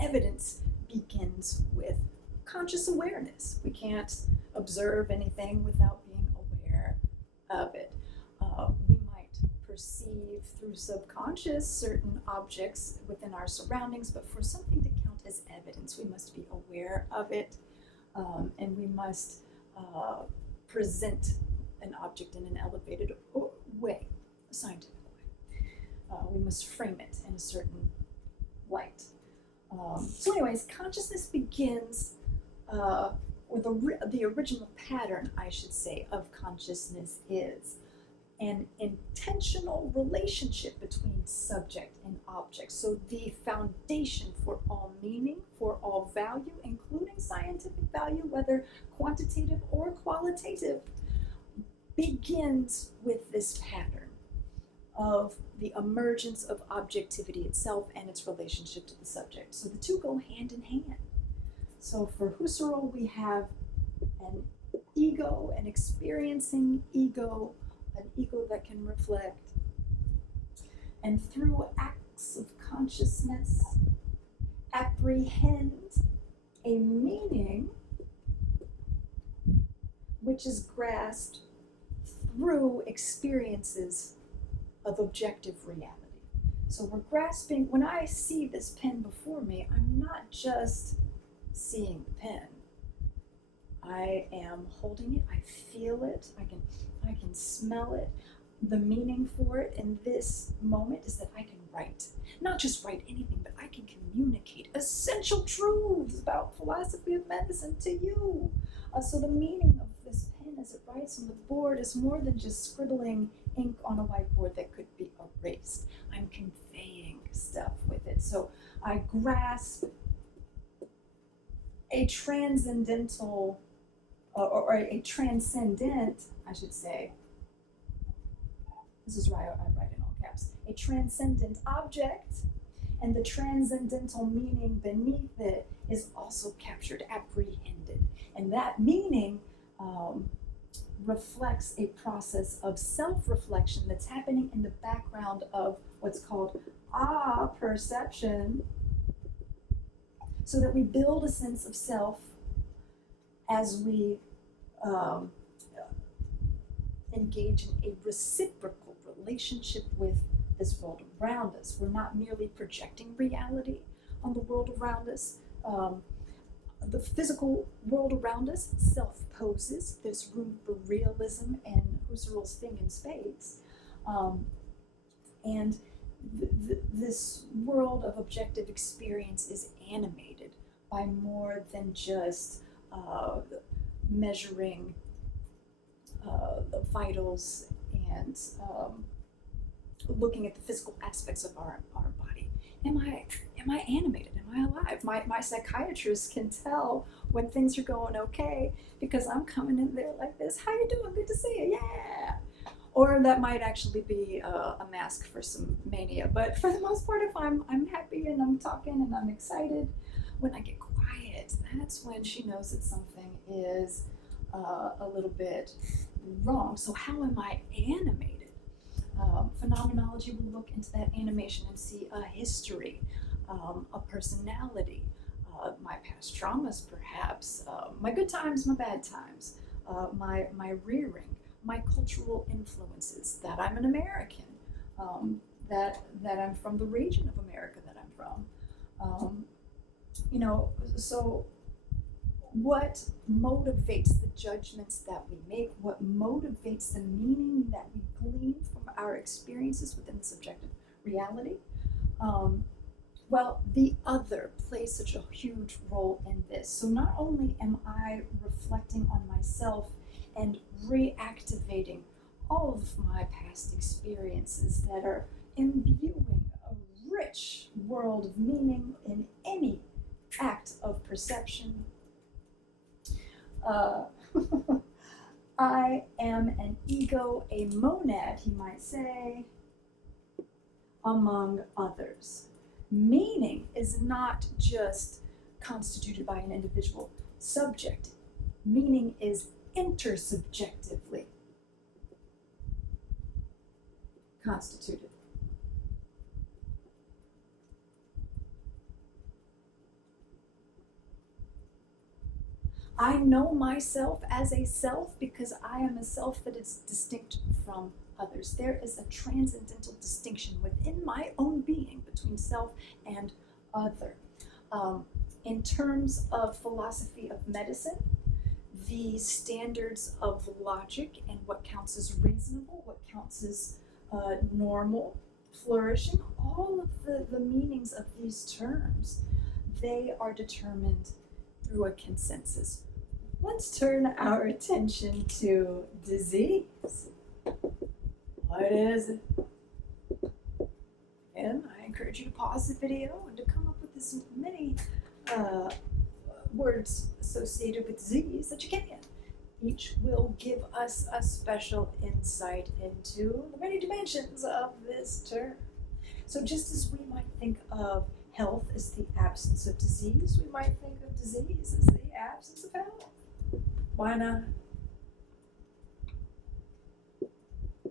evidence begins with conscious awareness. We can't observe anything without being aware of it. We might perceive through subconscious certain objects within our surroundings, but for something to count as evidence, we must be aware of it. and we must present an object in an elevated way, a scientific way. We must frame it in a certain light. So anyways, consciousness begins, or the original pattern, I should say, of consciousness is an intentional relationship between subject and object. So the foundation for all meaning, for all value, including scientific value, whether quantitative or qualitative, begins with this pattern of the emergence of objectivity itself and its relationship to the subject. So the two go hand in hand. So for Husserl, we have an ego, an experiencing ego, an ego that can reflect, and through acts of consciousness, apprehend a meaning which is grasped through experiences of objective reality. So we're grasping, when I see this pen before me, I'm not just seeing the pen. I am holding it, I feel it, I can smell it. The meaning for it in this moment is that I can write. Not just write anything, but I can communicate essential truths about philosophy of medicine to you. So the meaning of this pen as it writes on the board is more than just scribbling ink on a whiteboard that could be erased. I'm conveying stuff with it. So I grasp a transcendental, or a transcendent, I should say, this is why I write in all caps, a transcendent object, and the transcendental meaning beneath it is also captured, apprehended. And that meaning reflects a process of self-reflection that's happening in the background of what's called perception, so that we build a sense of self as we engage in a reciprocal relationship with this world around us. We're not merely projecting reality on the world around us. The physical world around us self-poses. There's room for realism and Husserl's thing in spades. And this world of objective experience is animated by more than just measuring the vitals and looking at the physical aspects of our body. Am I animated? Am I alive? My psychiatrist can tell when things are going okay because I'm coming in there like this. How you doing? Good to see you. Yeah. Or that might actually be a mask for some mania. But for the most part, if I'm happy and I'm talking and I'm excited, when I get quiet, that's when she knows that something is a little bit wrong. So how am I animated? Phenomenology will look into that animation and see a history, a personality, my past traumas perhaps, my good times, my bad times, my rearing, my cultural influences, that I'm an American, that I'm from the region of America that I'm from. So what motivates the judgments that we make, what motivates the meaning that we glean from our experiences within the subjective reality? Well, the other plays such a huge role in this. So not only am I reflecting on myself and reactivating all of my past experiences that are imbuing a rich world of meaning in any act of perception, I am an ego, a monad, he might say, among others. Meaning is not just constituted by an individual subject. Meaning is intersubjectively constituted. I know myself as a self because I am a self that is distinct from others. There is a transcendental distinction within my own being between self and other. In terms of philosophy of medicine, the standards of logic and what counts as reasonable, what counts as normal, flourishing, all of the meanings of these terms, they are determined through a consensus. Let's turn our attention to disease. What is it? And I encourage you to pause the video and to come up with as many words associated with disease that you can. Each will give us a special insight into the many dimensions of this term. So just as we might think of health as the absence of disease, we might think of disease as the absence of health. Why not?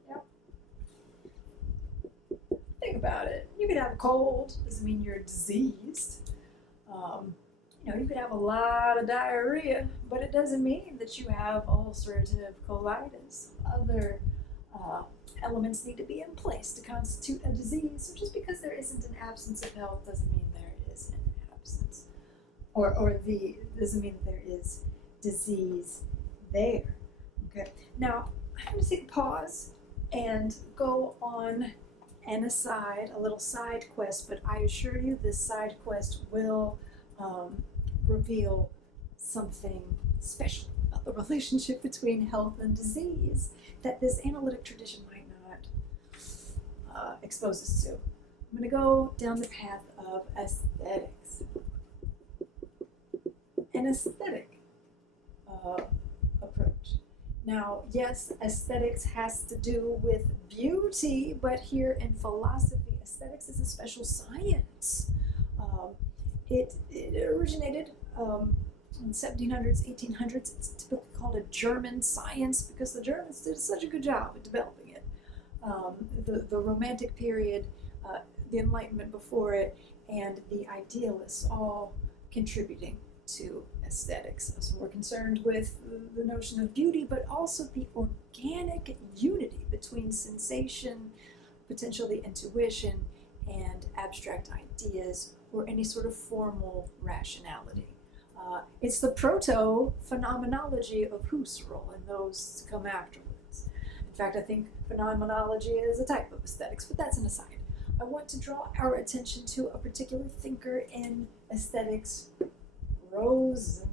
Yep. Think about it. You could have a cold, doesn't mean you're diseased. You could have a lot of diarrhea, but it doesn't mean that you have ulcerative colitis. Other elements need to be in place to constitute a disease. So just because there isn't an absence of health doesn't mean there is an absence, doesn't mean that there is disease there. Okay. Now I'm going to take a pause and go on an aside, a little side quest, but I assure you this side quest will reveal something special about the relationship between health and disease that this analytic tradition might not expose us to. I'm going to go down the path of aesthetics. An aesthetic approach. Now, yes, aesthetics has to do with beauty, but here in philosophy, aesthetics is a special science. It originated in the 1700s, 1800s. It's typically called a German science because the Germans did such a good job at developing it. The Romantic period, the Enlightenment before it, and the idealists all contributing to aesthetics. So we're concerned with the notion of beauty, but also the organic unity between sensation, potentially intuition, and abstract ideas, or any sort of formal rationality. It's the proto-phenomenology of Husserl and those to come afterwards. In fact, I think phenomenology is a type of aesthetics, but that's an aside. I want to draw our attention to a particular thinker in aesthetics, Rosenkranz.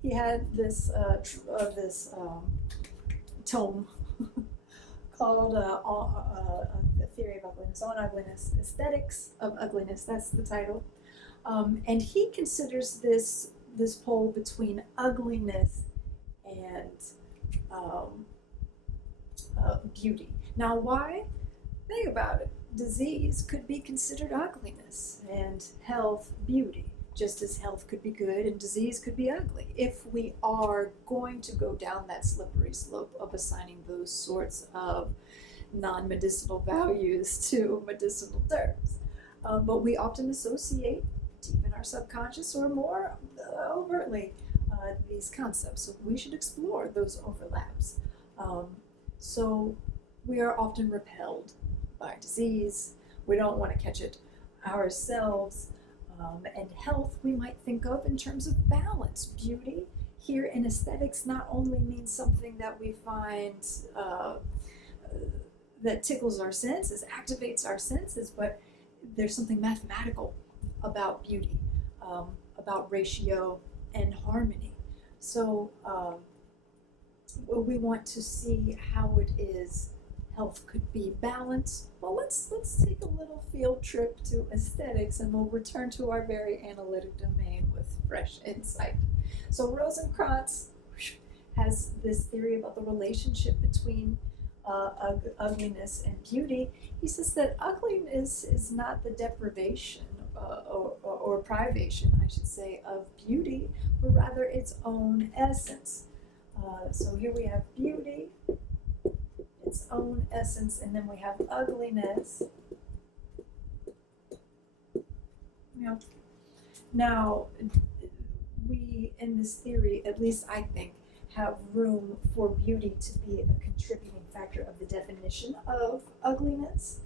He had this tome called The Theory of Ugliness, On Ugliness, Aesthetics of Ugliness, that's the title. And he considers this pole between ugliness and beauty. Now, why? Think about it. Disease could be considered ugliness, and health, beauty, just as health could be good and disease could be ugly, if we are going to go down that slippery slope of assigning those sorts of non-medicinal values to medicinal terms. But we often associate, deep in our subconscious or more overtly, these concepts. So we should explore those overlaps. So we are often repelled by disease. We don't want to catch it ourselves. And health we might think of in terms of balance. Beauty here in aesthetics not only means something that we find that tickles our senses, activates our senses, but there's something mathematical about beauty, about ratio and harmony. So we want to see how it is health could be balanced. Well, let's take a little field trip to aesthetics, and we'll return to our very analytic domain with fresh insight. So Rosenkranz has this theory about the relationship between ugliness and beauty. He says that ugliness is not the deprivation or privation, I should say, of beauty, but rather its own essence. So here we have beauty, its own essence, and then we have ugliness. Yeah. Now, we, in this theory, at least I think, have room for beauty to be a contributing factor of the definition of ugliness.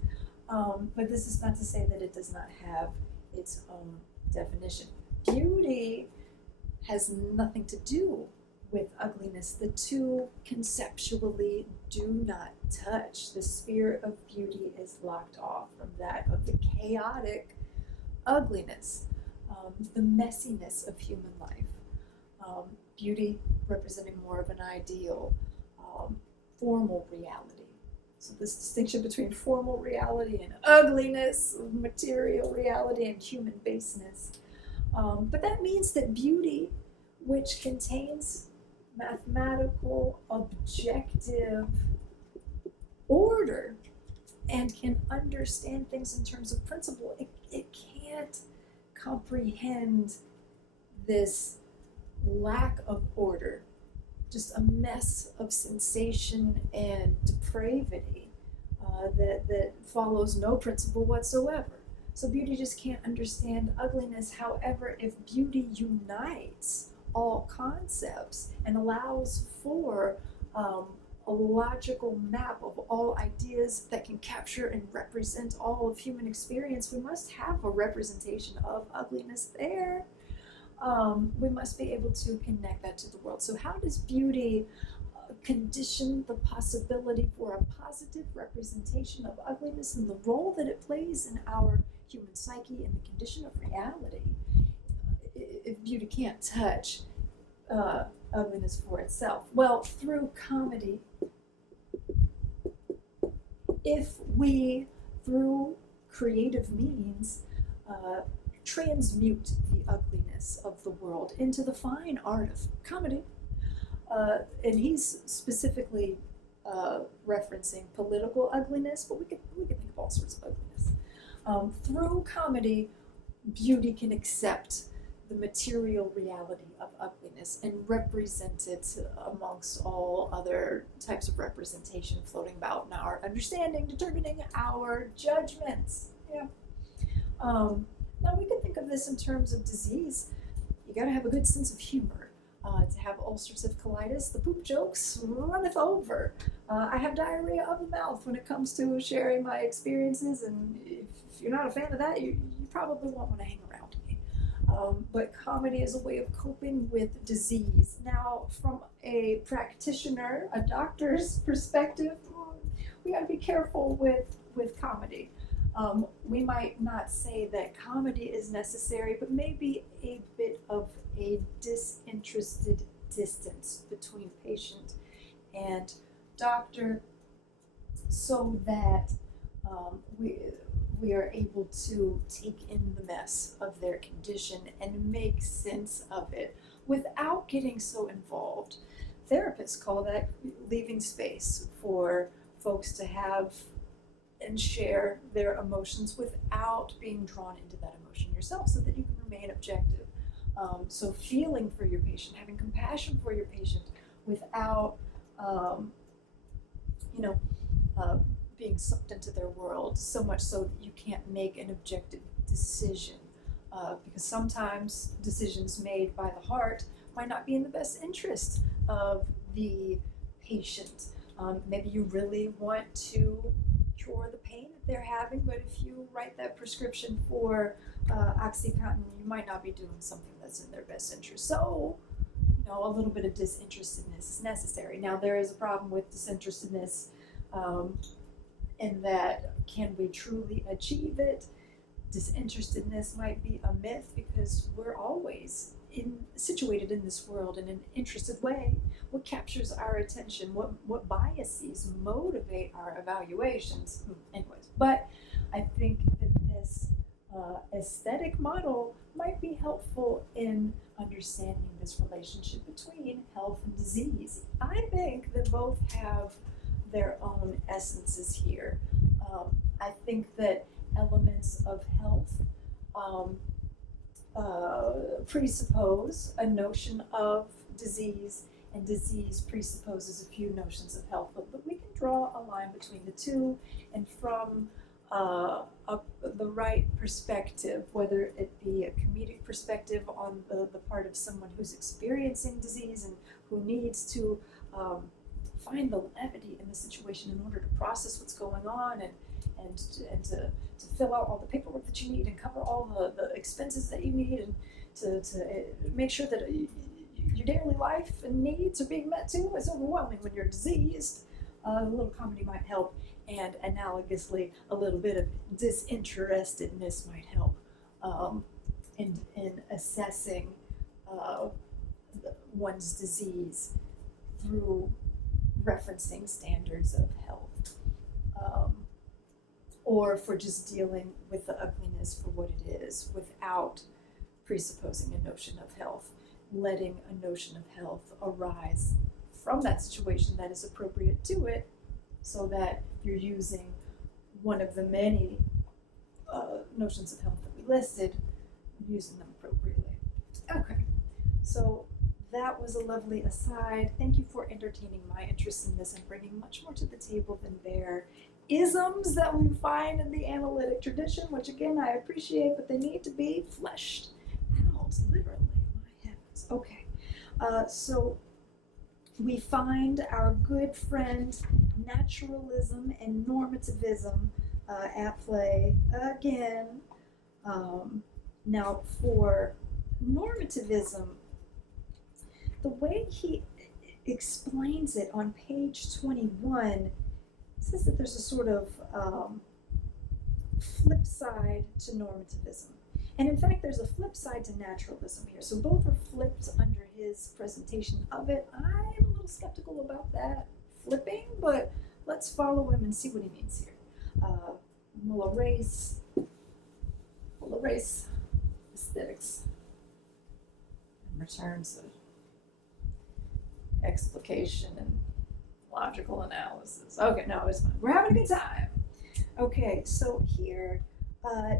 But this is not to say that it does not have its own definition. Beauty has nothing to do with ugliness. The two conceptually do not touch. The sphere of beauty is locked off from that of the chaotic ugliness, the messiness of human life. Beauty representing more of an ideal, formal reality. So this distinction between formal reality and ugliness, material reality and human baseness. But that means that beauty, which contains mathematical, objective order and can understand things in terms of principle, it can't comprehend this lack of order, just a mess of sensation and depravity that follows no principle whatsoever. So beauty just can't understand ugliness. However, if beauty unites all concepts and allows for a logical map of all ideas that can capture and represent all of human experience, we must have a representation of ugliness there. We must be able to connect that to the world. So how does beauty condition the possibility for a positive representation of ugliness and the role that it plays in our human psyche and the condition of reality? If beauty can't touch ugliness for itself? Well, through comedy, if we, through creative means, transmute the ugliness of the world into the fine art of comedy, and he's specifically referencing political ugliness, but we could think of all sorts of ugliness. Through comedy, beauty can accept the material reality of ugliness and represent it amongst all other types of representation floating about in our understanding, determining our judgments. Yeah. Now we could think of this in terms of disease. You gotta have a good sense of humor. To have ulcerative colitis, the poop jokes runneth over. I have diarrhea of the mouth when it comes to sharing my experiences, and if you're not a fan of that, you probably won't want to hang around me. But comedy is a way of coping with disease. Now, from a practitioner, a doctor's perspective, we gotta be careful with comedy. We might not say that comedy is necessary, but maybe a bit of a disinterested distance between patient and doctor, so that we are able to take in the mess of their condition and make sense of it without getting so involved. Therapists call that leaving space for folks to have and share their emotions without being drawn into that emotion yourself, so that you can remain objective. So feeling for your patient, having compassion for your patient without, being sucked into their world so much so that you can't make an objective decision. Because sometimes decisions made by the heart might not be in the best interest of the patient. Maybe you really want to cure the pain that they're having, but if you write that prescription for OxyContin, you might not be doing something that's in their best interest. So, a little bit of disinterestedness is necessary. Now, there is a problem with disinterestedness in that, can we truly achieve it? Disinterestedness might be a myth, because we're always situated in this world in an interested way. What captures our attention? What biases motivate our evaluations? Anyways, but I think that this aesthetic model might be helpful in understanding this relationship between health and disease. I think that both have their own essences here. I think that elements of health presuppose a notion of disease, and disease presupposes a few notions of health, but we can draw a line between the two, and from the right perspective, whether it be a comedic perspective on the part of someone who's experiencing disease and who needs to find the levity in the situation in order to process what's going on and to fill out all the paperwork that you need and cover all the expenses that you need, and to make sure that your daily life and needs are being met too, is overwhelming when you're diseased. A little comedy might help, and analogously, a little bit of disinterestedness might help in assessing one's disease through referencing standards of health, or for just dealing with the ugliness for what it is without presupposing a notion of health, letting a notion of health arise from that situation that is appropriate to it, so that you're using one of the many notions of health that we listed, using them appropriately. Okay, so that was a lovely aside. Thank you for entertaining my interest in this and bringing much more to the table than their isms that we find in the analytic tradition, which again I appreciate, but they need to be fleshed out, literally. My heavens. Okay, so we find our good friend naturalism and normativism at play again. Now, for normativism, the way he explains it on page 21 says that there's a sort of flip side to normativism. And in fact, there's a flip side to naturalism here. So both are flipped under his presentation of it. I'm a little skeptical about that flipping, but let's follow him and see what he means here. We'll erase aesthetics and return to explication and logical analysis. Okay, no, it's fine. We're having a good time. Okay, so here,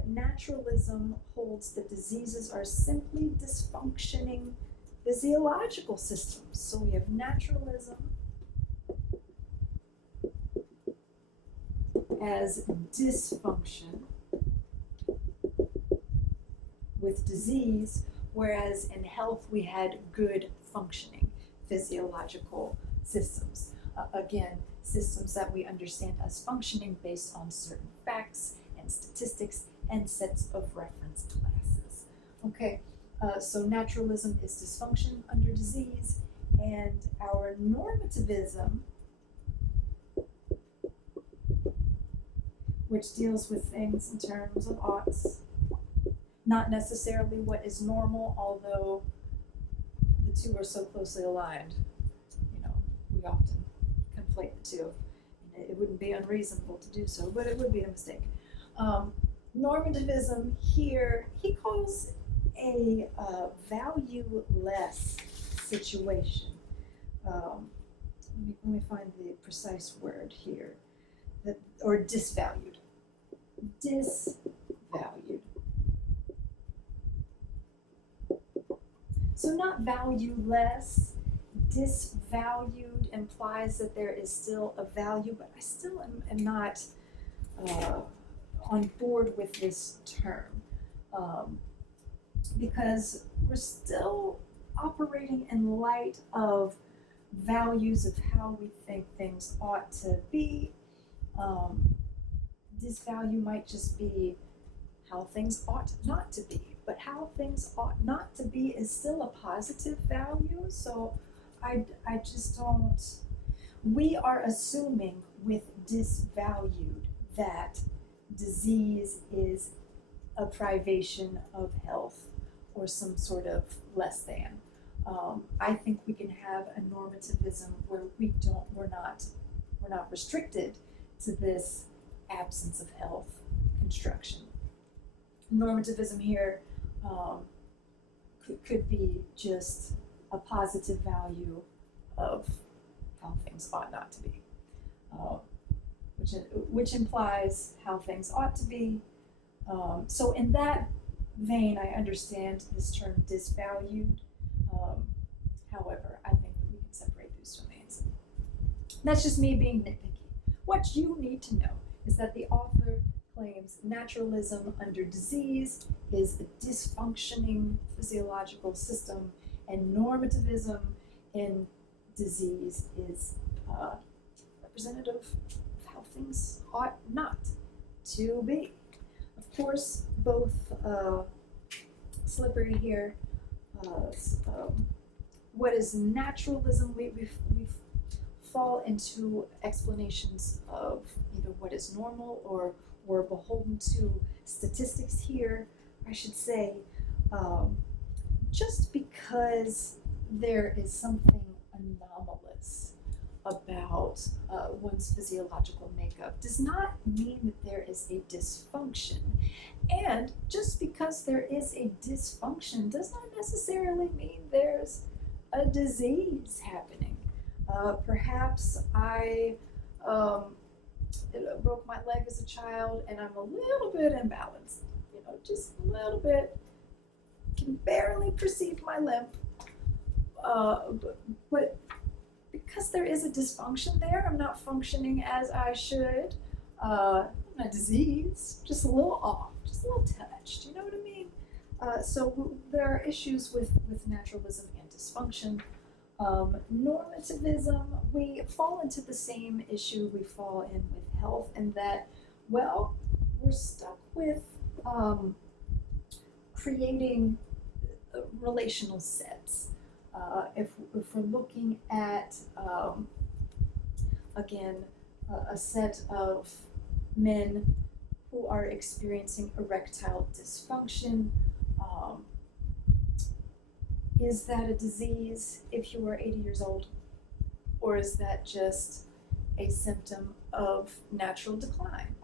naturalism holds that diseases are simply dysfunctioning physiological systems. So we have naturalism as dysfunction with disease, whereas in health we had good functioning physiological systems. Again, systems that we understand as functioning based on certain facts and statistics and sets of reference classes. Okay, so naturalism is dysfunction under disease, and our normativism, which deals with things in terms of oughts, not necessarily what is normal, although the two are so closely aligned. You know, we often conflate the two. And it wouldn't be unreasonable to do so, but it would be a mistake. Normativism here, he calls a value-less situation. Let me find the precise word here. Or disvalued. Disvalued. So not value-less. Disvalued implies that there is still a value, but I still am not on board with this term, because we're still operating in light of values of how we think things ought to be. Disvalue might just be how things ought not to be, but how things ought not to be is still a positive value. So I just don't, we are assuming with disvalued that disease is a privation of health or some sort of less than. I think we can have a normativism where we're not restricted to this absence of health construction. Normativism here could be just a positive value of how things ought not to be, which implies how things ought to be. So in that vein, I understand this term disvalued. However, I think that we can separate those domains. That's just me being nitpicky. What you need to know is that the author claims naturalism under disease is a dysfunctioning physiological system, and normativism in disease is representative of how things ought not to be. Of course, both slippery here. What is naturalism? We fall into explanations of either what is normal or we're beholden to statistics here. I should say, just because there is something anomalous about one's physiological makeup does not mean that there is a dysfunction. And just because there is a dysfunction does not necessarily mean there's a disease happening. Perhaps I broke my leg as a child and I'm a little bit imbalanced, just a little bit, can barely perceive my limp, but because there is a dysfunction there, I'm not functioning as I should. Not a disease, just a little off, just a little touched, you know what I mean? So there are issues with naturalism and dysfunction. Normativism, we fall into the same issue we fall in with health, in that, well, we're stuck with creating relational sets. If we're looking at, again, a set of men who are experiencing erectile dysfunction, is that a disease if you are 80 years old? Or is that just a symptom of natural decline?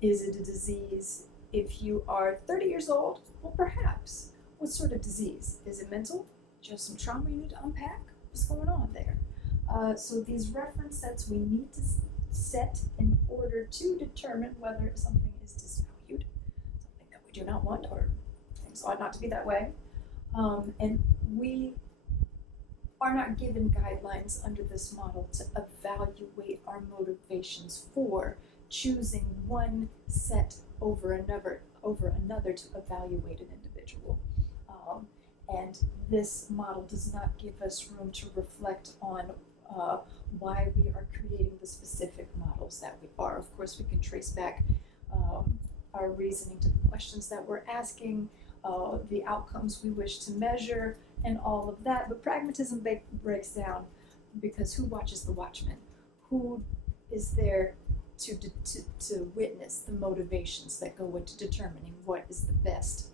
Is it a disease if you are 30 years old? Well, perhaps. What sort of disease? Is it mental? Just some trauma you need to unpack? What's going on there? So these reference sets we need to set in order to determine whether something is disvalued, something that we do not want, or things ought not to be that way. And we are not given guidelines under this model to evaluate our motivations for choosing one set over another to evaluate an individual. And this model does not give us room to reflect on why we are creating the specific models that we are. Of course, we can trace back our reasoning to the questions that we're asking, the outcomes we wish to measure, and all of that. But pragmatism breaks down because who watches the watchman? Who is there to witness the motivations that go into determining what is the best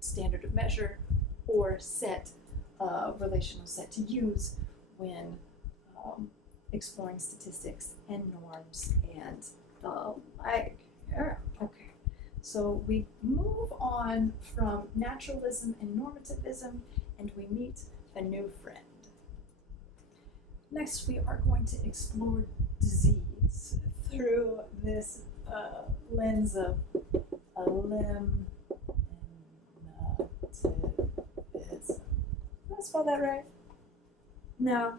standard of measure or set, relational set to use when exploring statistics and norms and the like. Okay, so we move on from naturalism and normativism, and we meet a new friend. Next, we are going to explore disease through this lens of eliminativism. Did I spell that right? No.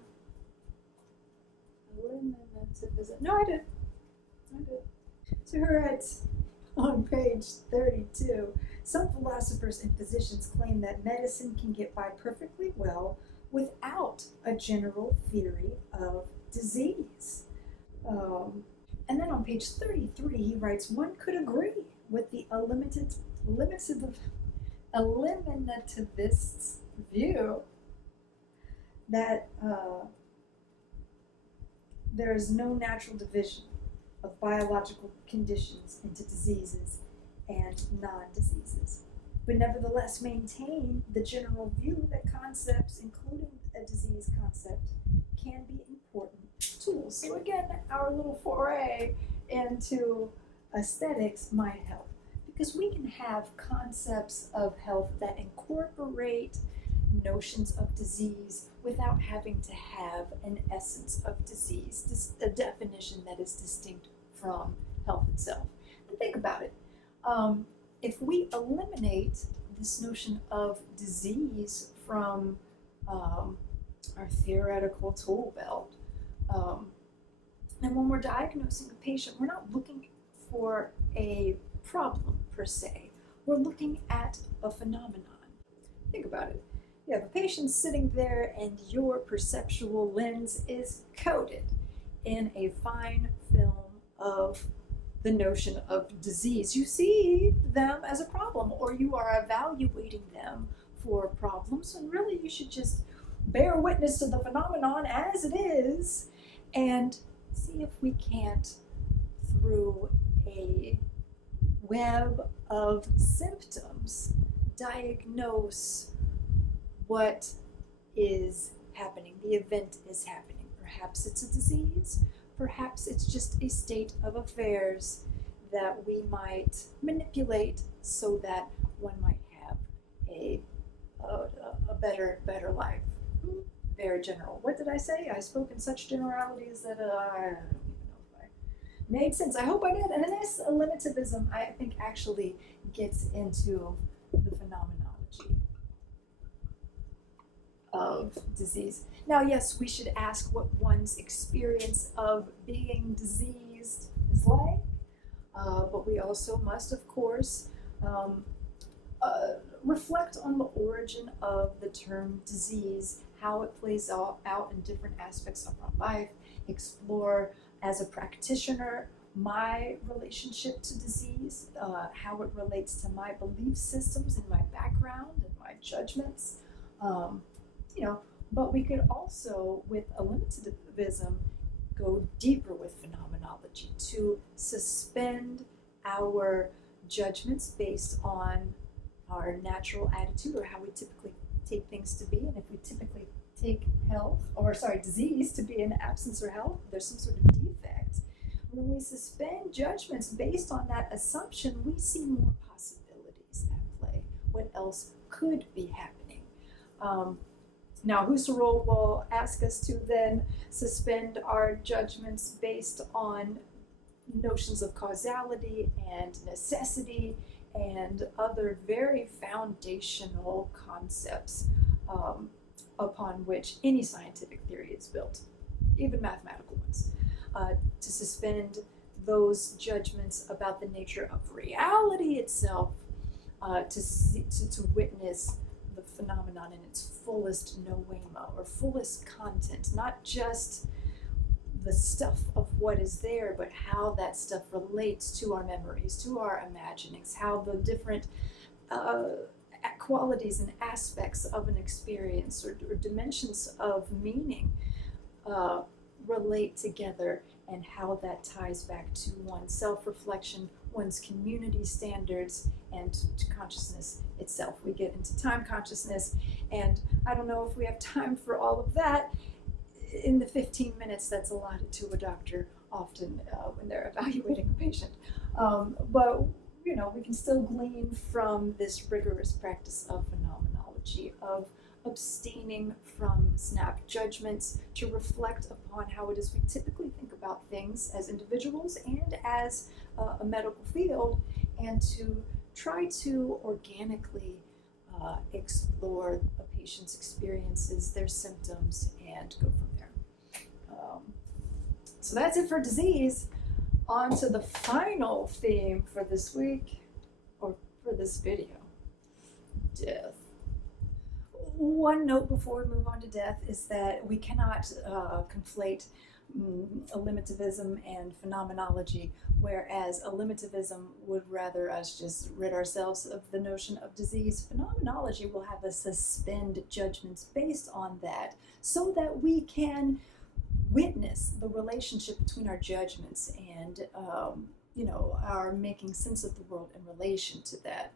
Eliminativism. No, I did. So here it's on page 32. Some philosophers and physicians claim that medicine can get by perfectly well without a general theory of disease. And then on page 33, he writes, one could agree with the eliminativist's view that there is no natural division of biological conditions into diseases and non-diseases, but nevertheless maintain the general view that concepts, including a disease concept, can be important tools. So again, our little foray into aesthetics might help, because we can have concepts of health that incorporate notions of disease without having to have an essence of disease, a definition that is distinct from health itself. And think about it. If we eliminate this notion of disease from our theoretical tool belt, and when we're diagnosing a patient, we're not looking for a problem per se. We're looking at a phenomenon. Think about it. You have a patient sitting there and your perceptual lens is coated in a fine film of the notion of disease. You see them as a problem, or you are evaluating them for problems, and really you should just bear witness to the phenomenon as it is and see if we can't, through a web of symptoms, diagnose what is happening. The event is happening. Perhaps it's a disease, perhaps it's just a state of affairs that we might manipulate so that one might have a better life. Very general. What did I say? I spoke in such generalities that I don't even know if I made sense. I hope I did. And this eliminativism, I think, actually gets into the phenomenology of disease. Now, yes, we should ask what one's experience of being diseased is like, but we also must, of course, reflect on the origin of the term disease, how it plays out in different aspects of our life, explore as a practitioner my relationship to disease, how it relates to my belief systems and my background and my judgments. But we could also, with eliminativism, go deeper with phenomenology to suspend our judgments based on our natural attitude or how we typically take things to be. And if we typically take disease to be an absence or health, there's some sort of defect. When we suspend judgments based on that assumption, we see more possibilities at play. What else could be happening? Now, Husserl will ask us to then suspend our judgments based on notions of causality and necessity and other very foundational concepts upon which any scientific theory is built, even mathematical ones. To suspend those judgments about the nature of reality itself, to witness the phenomenon in its fullest noema, or fullest content, not just the stuff of what is there, but how that stuff relates to our memories, to our imaginings, how the different qualities and aspects of an experience or dimensions of meaning relate together, and how that ties back to one's self-reflection, one's community standards, and to consciousness itself. We get into time consciousness, and I don't know if we have time for all of that in the 15 minutes that's allotted to a doctor often when they're evaluating a patient. But we can still glean from this rigorous practice of phenomenology, of abstaining from snap judgments, to reflect upon how it is we typically think about things as individuals and as a medical field, and to try to organically explore a patient's experiences, their symptoms, and go from there. So that's it for disease. On to the final theme for this week, or for this video: death. One note before we move on to death is that we cannot conflate eliminativism and phenomenology, whereas eliminativism would rather us just rid ourselves of the notion of disease. Phenomenology will have us suspend judgments based on that, so that we can witness the relationship between our judgments and our making sense of the world in relation to that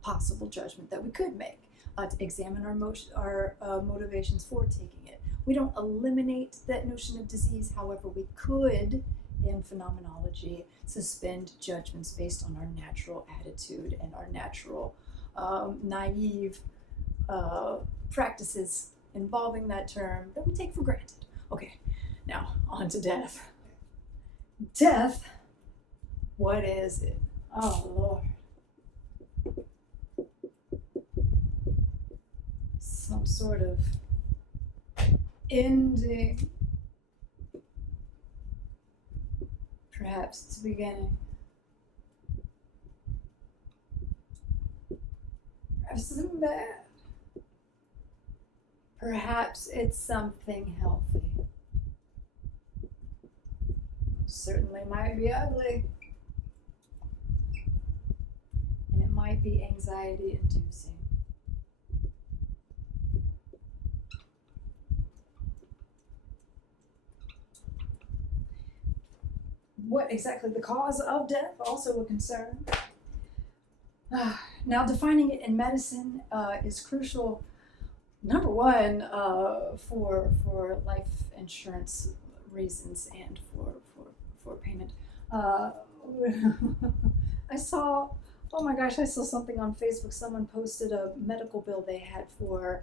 possible judgment that we could make. To examine our motivations for taking it. We don't eliminate that notion of disease, however, we could, in phenomenology, suspend judgments based on our natural attitude and our natural naive practices involving that term that we take for granted. Okay, now on to death. Death, what is it? Oh, Lord. Some sort of ending, perhaps it's a beginning, perhaps it's something bad, perhaps it's something healthy. Certainly might be ugly, might be anxiety inducing. What exactly the cause of death, also a concern. Now, defining it in medicine is crucial. Number one, for life insurance reasons and for payment. I saw, oh my gosh, I saw something on Facebook. Someone posted a medical bill they had for,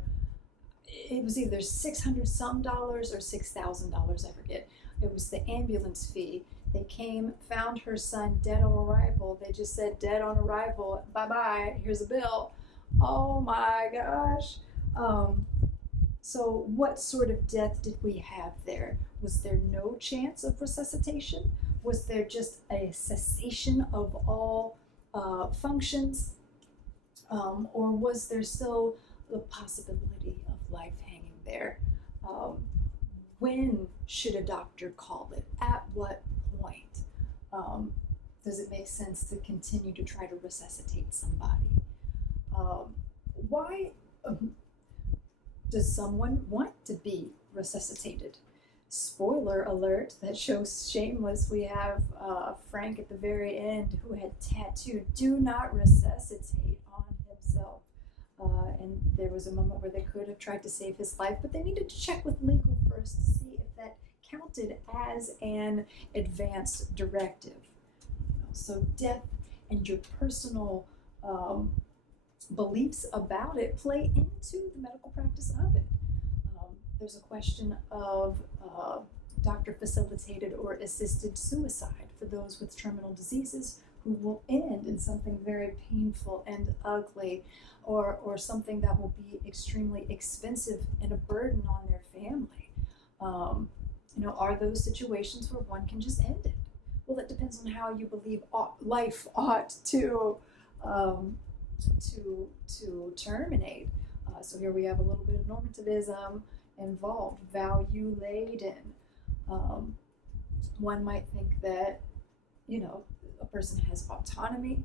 it was either $600 some dollars or $6,000, I forget. It was the ambulance fee. They came, found her son dead on arrival. They just said dead on arrival. Bye-bye, here's a bill. Oh my gosh. So what sort of death did we have there? Was there no chance of resuscitation? Was there just a cessation of all functions? Or was there still the possibility of life hanging there? When should a doctor call it? At what point? Does it make sense to continue to try to resuscitate somebody? Why does someone want to be resuscitated? Spoiler alert, that show's shameless. We have Frank at the very end who had tattooed, "Do not resuscitate," on himself. And there was a moment where they could have tried to save his life, but they needed to check with legal first to see if that counted as an advance directive. So death and your personal beliefs about it play into the medical practice of it. There's a question of doctor-facilitated or assisted suicide for those with terminal diseases who will end in something very painful and ugly, or something that will be extremely expensive and a burden on their family. Are those situations where one can just end it? Well, that depends on how you believe life ought to terminate. So here we have a little bit of normativism involved, value laden. One might think that, a person has autonomy,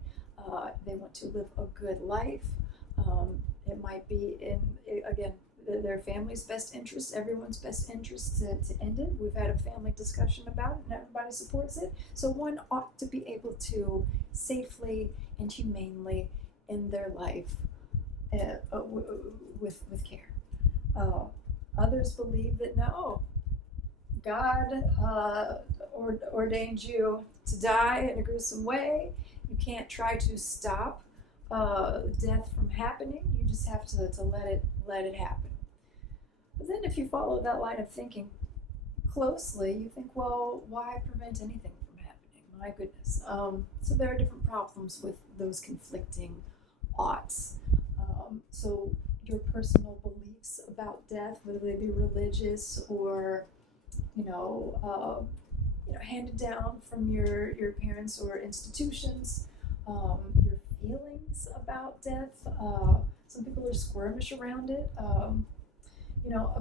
they want to live a good life. It might be again, their family's best interest, everyone's best interest to end it. We've had a family discussion about it and everybody supports it. So one ought to be able to safely and humanely end their life with care. Others believe that no, God ordained you to die in a gruesome way. You can't try to stop death from happening. You just have to let it happen. But then if you follow that line of thinking closely, you think, well, why prevent anything from happening? My goodness. So there are different problems with those conflicting oughts. So your personal beliefs about death, whether they be religious or, handed down from your parents or institutions, your feelings about death. Some people are squirmish around it.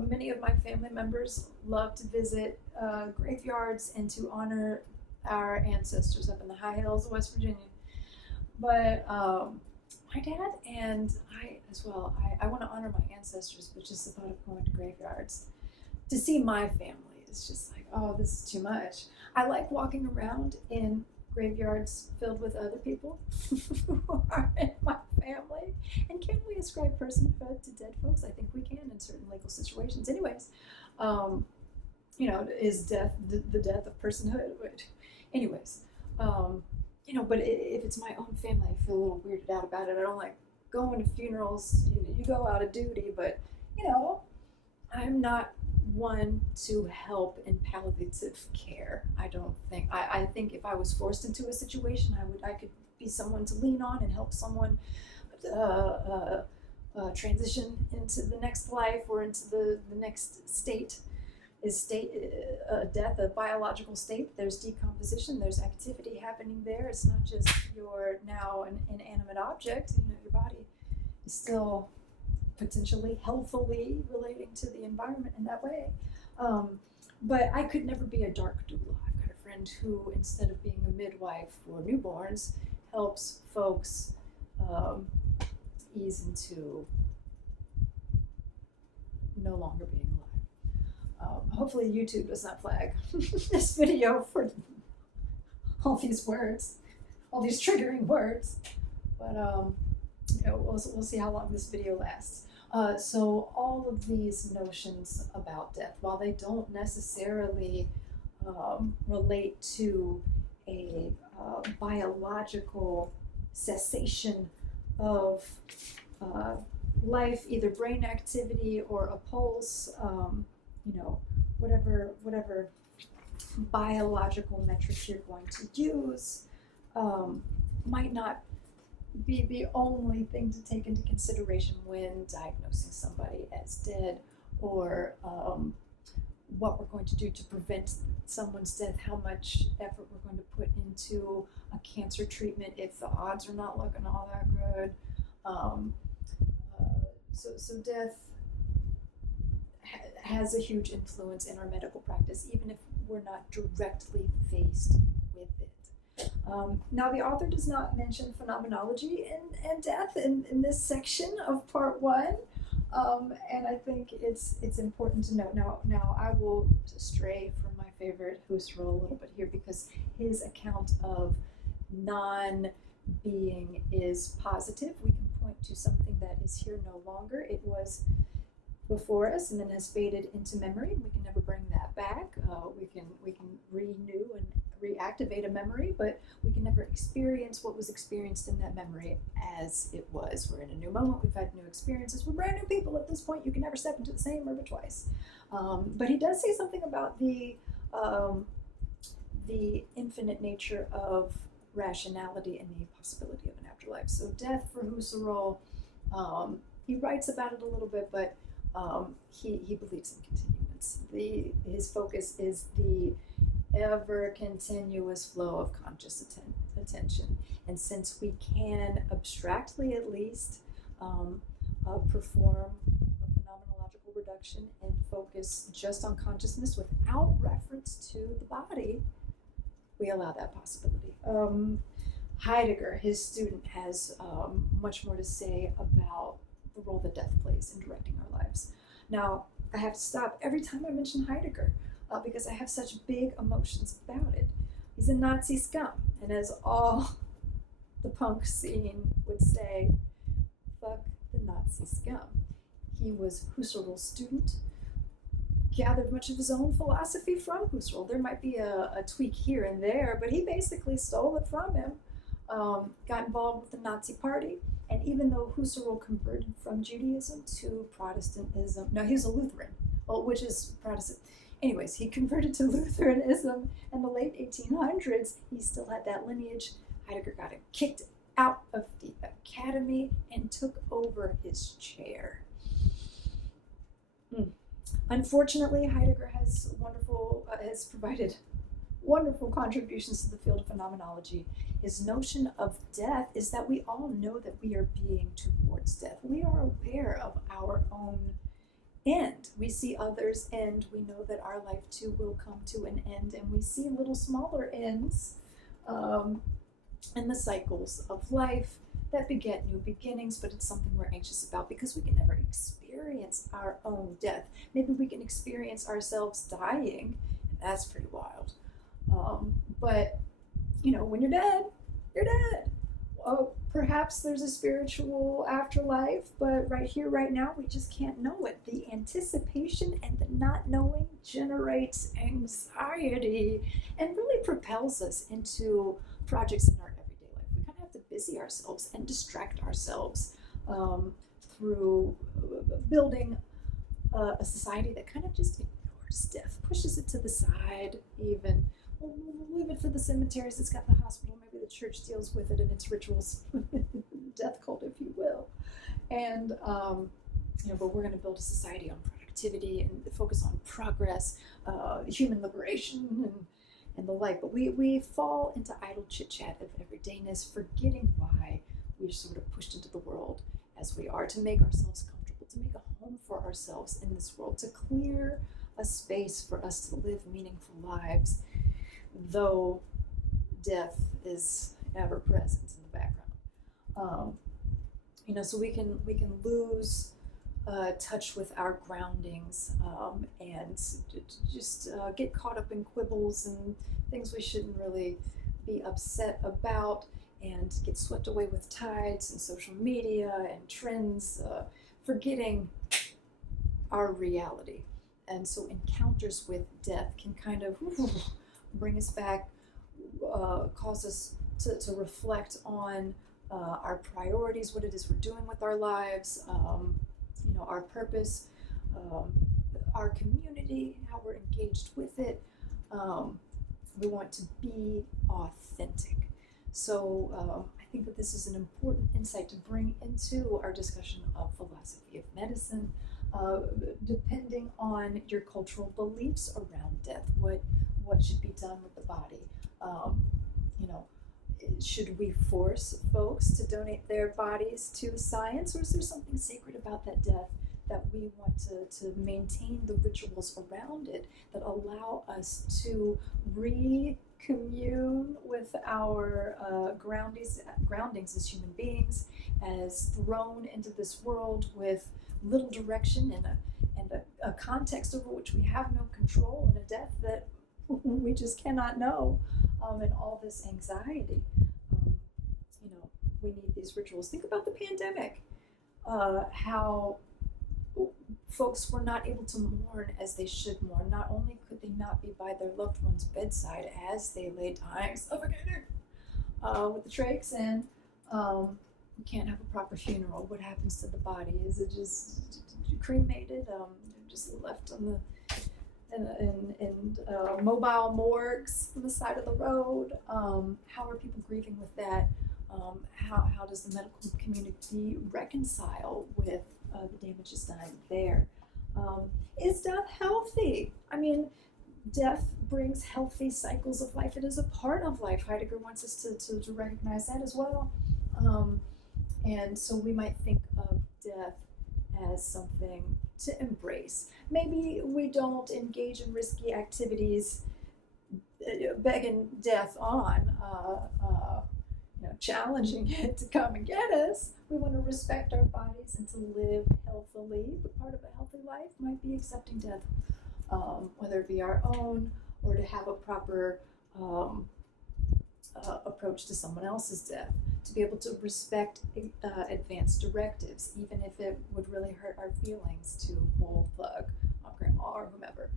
Many of my family members love to visit graveyards and to honor our ancestors up in the high hills of West Virginia. But my dad and I as well, I want to honor my ancestors, but just the thought of going to graveyards to see my family is just like, oh, this is too much. I like walking around in graveyards filled with other people who are in my family. And can we ascribe personhood to dead folks? I think we can in certain legal situations. Anyways, is death the death of personhood? Anyways, but if it's my own family, I feel a little weirded out about it. I don't like going to funerals. You go out of duty, but, I'm not one to help in palliative care. I don't think. I think if I was forced into a situation, I could be someone to lean on and help someone transition into the next life or into the next state. Is death a biological state? There's decomposition, there's activity happening there. It's not just you're now an inanimate object. Your body is still potentially healthily relating to the environment in that way. But I could never be a dark doula. I've got a friend who, instead of being a midwife for newborns, helps folks ease into no longer being alive. Hopefully YouTube does not flag this video for all these words, all these triggering words, but we'll see how long this video lasts. So all of these notions about death, while they don't necessarily relate to a biological cessation of life, either brain activity or a pulse, whatever biological metrics you're going to use, might not be the only thing to take into consideration when diagnosing somebody as dead, or what we're going to do to prevent someone's death, how much effort we're going to put into a cancer treatment if the odds are not looking all that good. So death has a huge influence in our medical practice, even if we're not directly faced with it. Now, the author does not mention phenomenology and death in this section of part 1. And I think it's important to note. Now I will stray from my favorite Husserl a little bit here, because his account of non-being is positive. We can point to something that is here no longer. It was before us and then has faded into memory. We can never bring that back. We can renew and reactivate a memory, but we can never experience what was experienced in that memory as it was. We're in a new moment. We've had new experiences. We're brand new people at this point. You can never step into the same river twice. But he does say something about the infinite nature of rationality and the possibility of an afterlife. So death for Husserl, he writes about it a little bit, but he believes in continuance. His focus is the ever continuous flow of conscious attention. And since we can abstractly at least perform a phenomenological reduction and focus just on consciousness without reference to the body, we allow that possibility. Heidegger, his student, has much more to say about the role that death plays in directing our lives. Now, I have to stop every time I mention Heidegger, because I have such big emotions about it. He's a Nazi scum, and as all the punk scene would say, fuck the Nazi scum. He was Husserl's student, gathered much of his own philosophy from Husserl. There might be a tweak here and there, but he basically stole it from him, got involved with the Nazi party, and even though Husserl converted from Judaism to Protestantism, no, he was a Lutheran, which is Protestant. Anyways, he converted to Lutheranism in the late 1800s. He still had that lineage. Heidegger got him kicked out of the academy and took over his chair. Unfortunately, Heidegger has provided wonderful contributions to the field of phenomenology. His notion of death is that we all know that we are being towards death. We are aware of our own end. We see others end. We know that our life too will come to an end, and we see little smaller ends in the cycles of life that beget new beginnings, but it's something we're anxious about because we can never experience our own death. Maybe we can experience ourselves dying, and that's pretty wild. But, when you're dead, you're dead. Perhaps there's a spiritual afterlife, but right here, right now, we just can't know it. The anticipation and the not knowing generates anxiety and really propels us into projects in our everyday life. We kind of have to busy ourselves and distract ourselves through building a society that kind of just ignores death, pushes it to the side even. We'll leave it for the cemeteries. It's got the hospital. Maybe the church deals with it in its rituals, death cult, if you will. And but we're going to build a society on productivity and focus on progress, human liberation, and the like. But we fall into idle chit chat of everydayness, forgetting why we're sort of pushed into the world as we are, to make ourselves comfortable, to make a home for ourselves in this world, to clear a space for us to live meaningful lives, though death is ever present in the background. so we can lose touch with our groundings, and just get caught up in quibbles and things we shouldn't really be upset about, and get swept away with tides and social media and trends, forgetting our reality. And so encounters with death can kind of bring us back, cause us to reflect on our priorities, what it is we're doing with our lives, our purpose, our community, how we're engaged with it. We want to be authentic. So I think that this is an important insight to bring into our discussion of philosophy of medicine, depending on your cultural beliefs around death, what should be done with the body. Should we force folks to donate their bodies to science, or is there something sacred about that death that we want to maintain the rituals around it that allow us to commune with our groundings as human beings, as thrown into this world with little direction and a context over which we have no control, and a death that we just cannot know, and all this anxiety. We need these rituals. Think about the pandemic, how folks were not able to mourn as they should mourn. Not only could they not be by their loved one's bedside as they lay dying, suffocating, with the trachs in, we can't have a proper funeral. What happens to the body? Is it just cremated, just left on in mobile morgues on the side of the road? How are people grieving with that? How does the medical community reconcile with the damages done there? Is death healthy? I mean, death brings healthy cycles of life. It is a part of life. Heidegger wants us to recognize that as well. And so we might think of death as something to embrace. Maybe we don't engage in risky activities, begging death on, challenging it to come and get us. We want to respect our bodies and to live healthily. But part of a healthy life might be accepting death, whether it be our own or to have a proper approach to someone else's death, to be able to respect advanced directives, even if it would really hurt our feelings to pull the plug on grandma or whomever.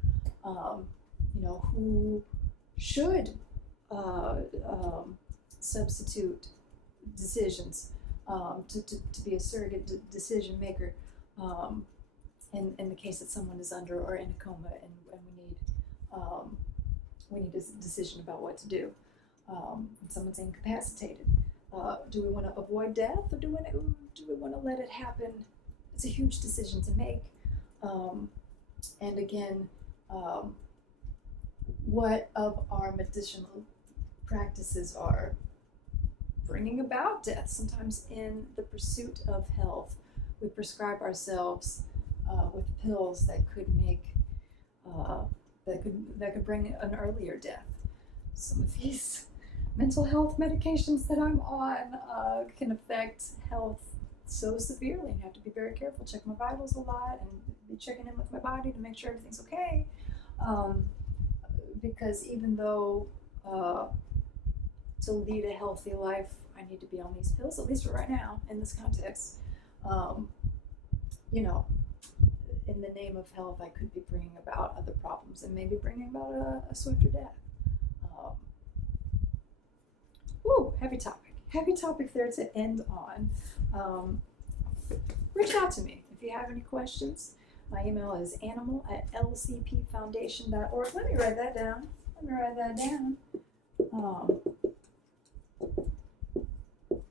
Who should substitute decisions to be a surrogate decision maker in the case that someone is under or in a coma, and we need a decision about what to do. And someone's incapacitated. Do we want to avoid death, or do we want to let it happen? It's a huge decision to make. And again, what of our medicinal practices are bringing about death? Sometimes in the pursuit of health, we prescribe ourselves with pills that could make that could bring an earlier death. Some of these mental health medications that I'm on can affect health so severely, and I have to be very careful, check my vitals a lot, and be checking in with my body to make sure everything's okay. Because even though to lead a healthy life, I need to be on these pills, at least for right now, in this context. In the name of health, I could be bringing about other problems and maybe bringing about a swifter death. Heavy topic there to end on. Reach out to me if you have any questions. My email is animal@lcpfoundation.org. Let me write that down.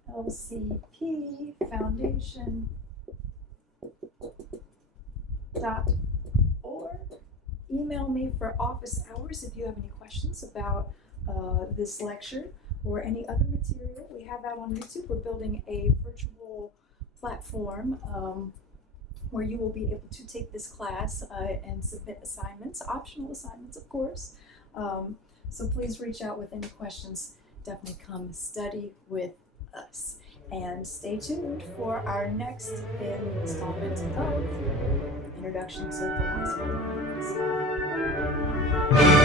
LCPfoundation.org. Email me for office hours if you have any questions about this lecture or any other material. We have that on YouTube. We're building a virtual platform where you will be able to take this class and submit assignments, optional assignments, of course. So please reach out with any questions. Definitely come study with us. And stay tuned for our next installment of Introduction to Philosophy.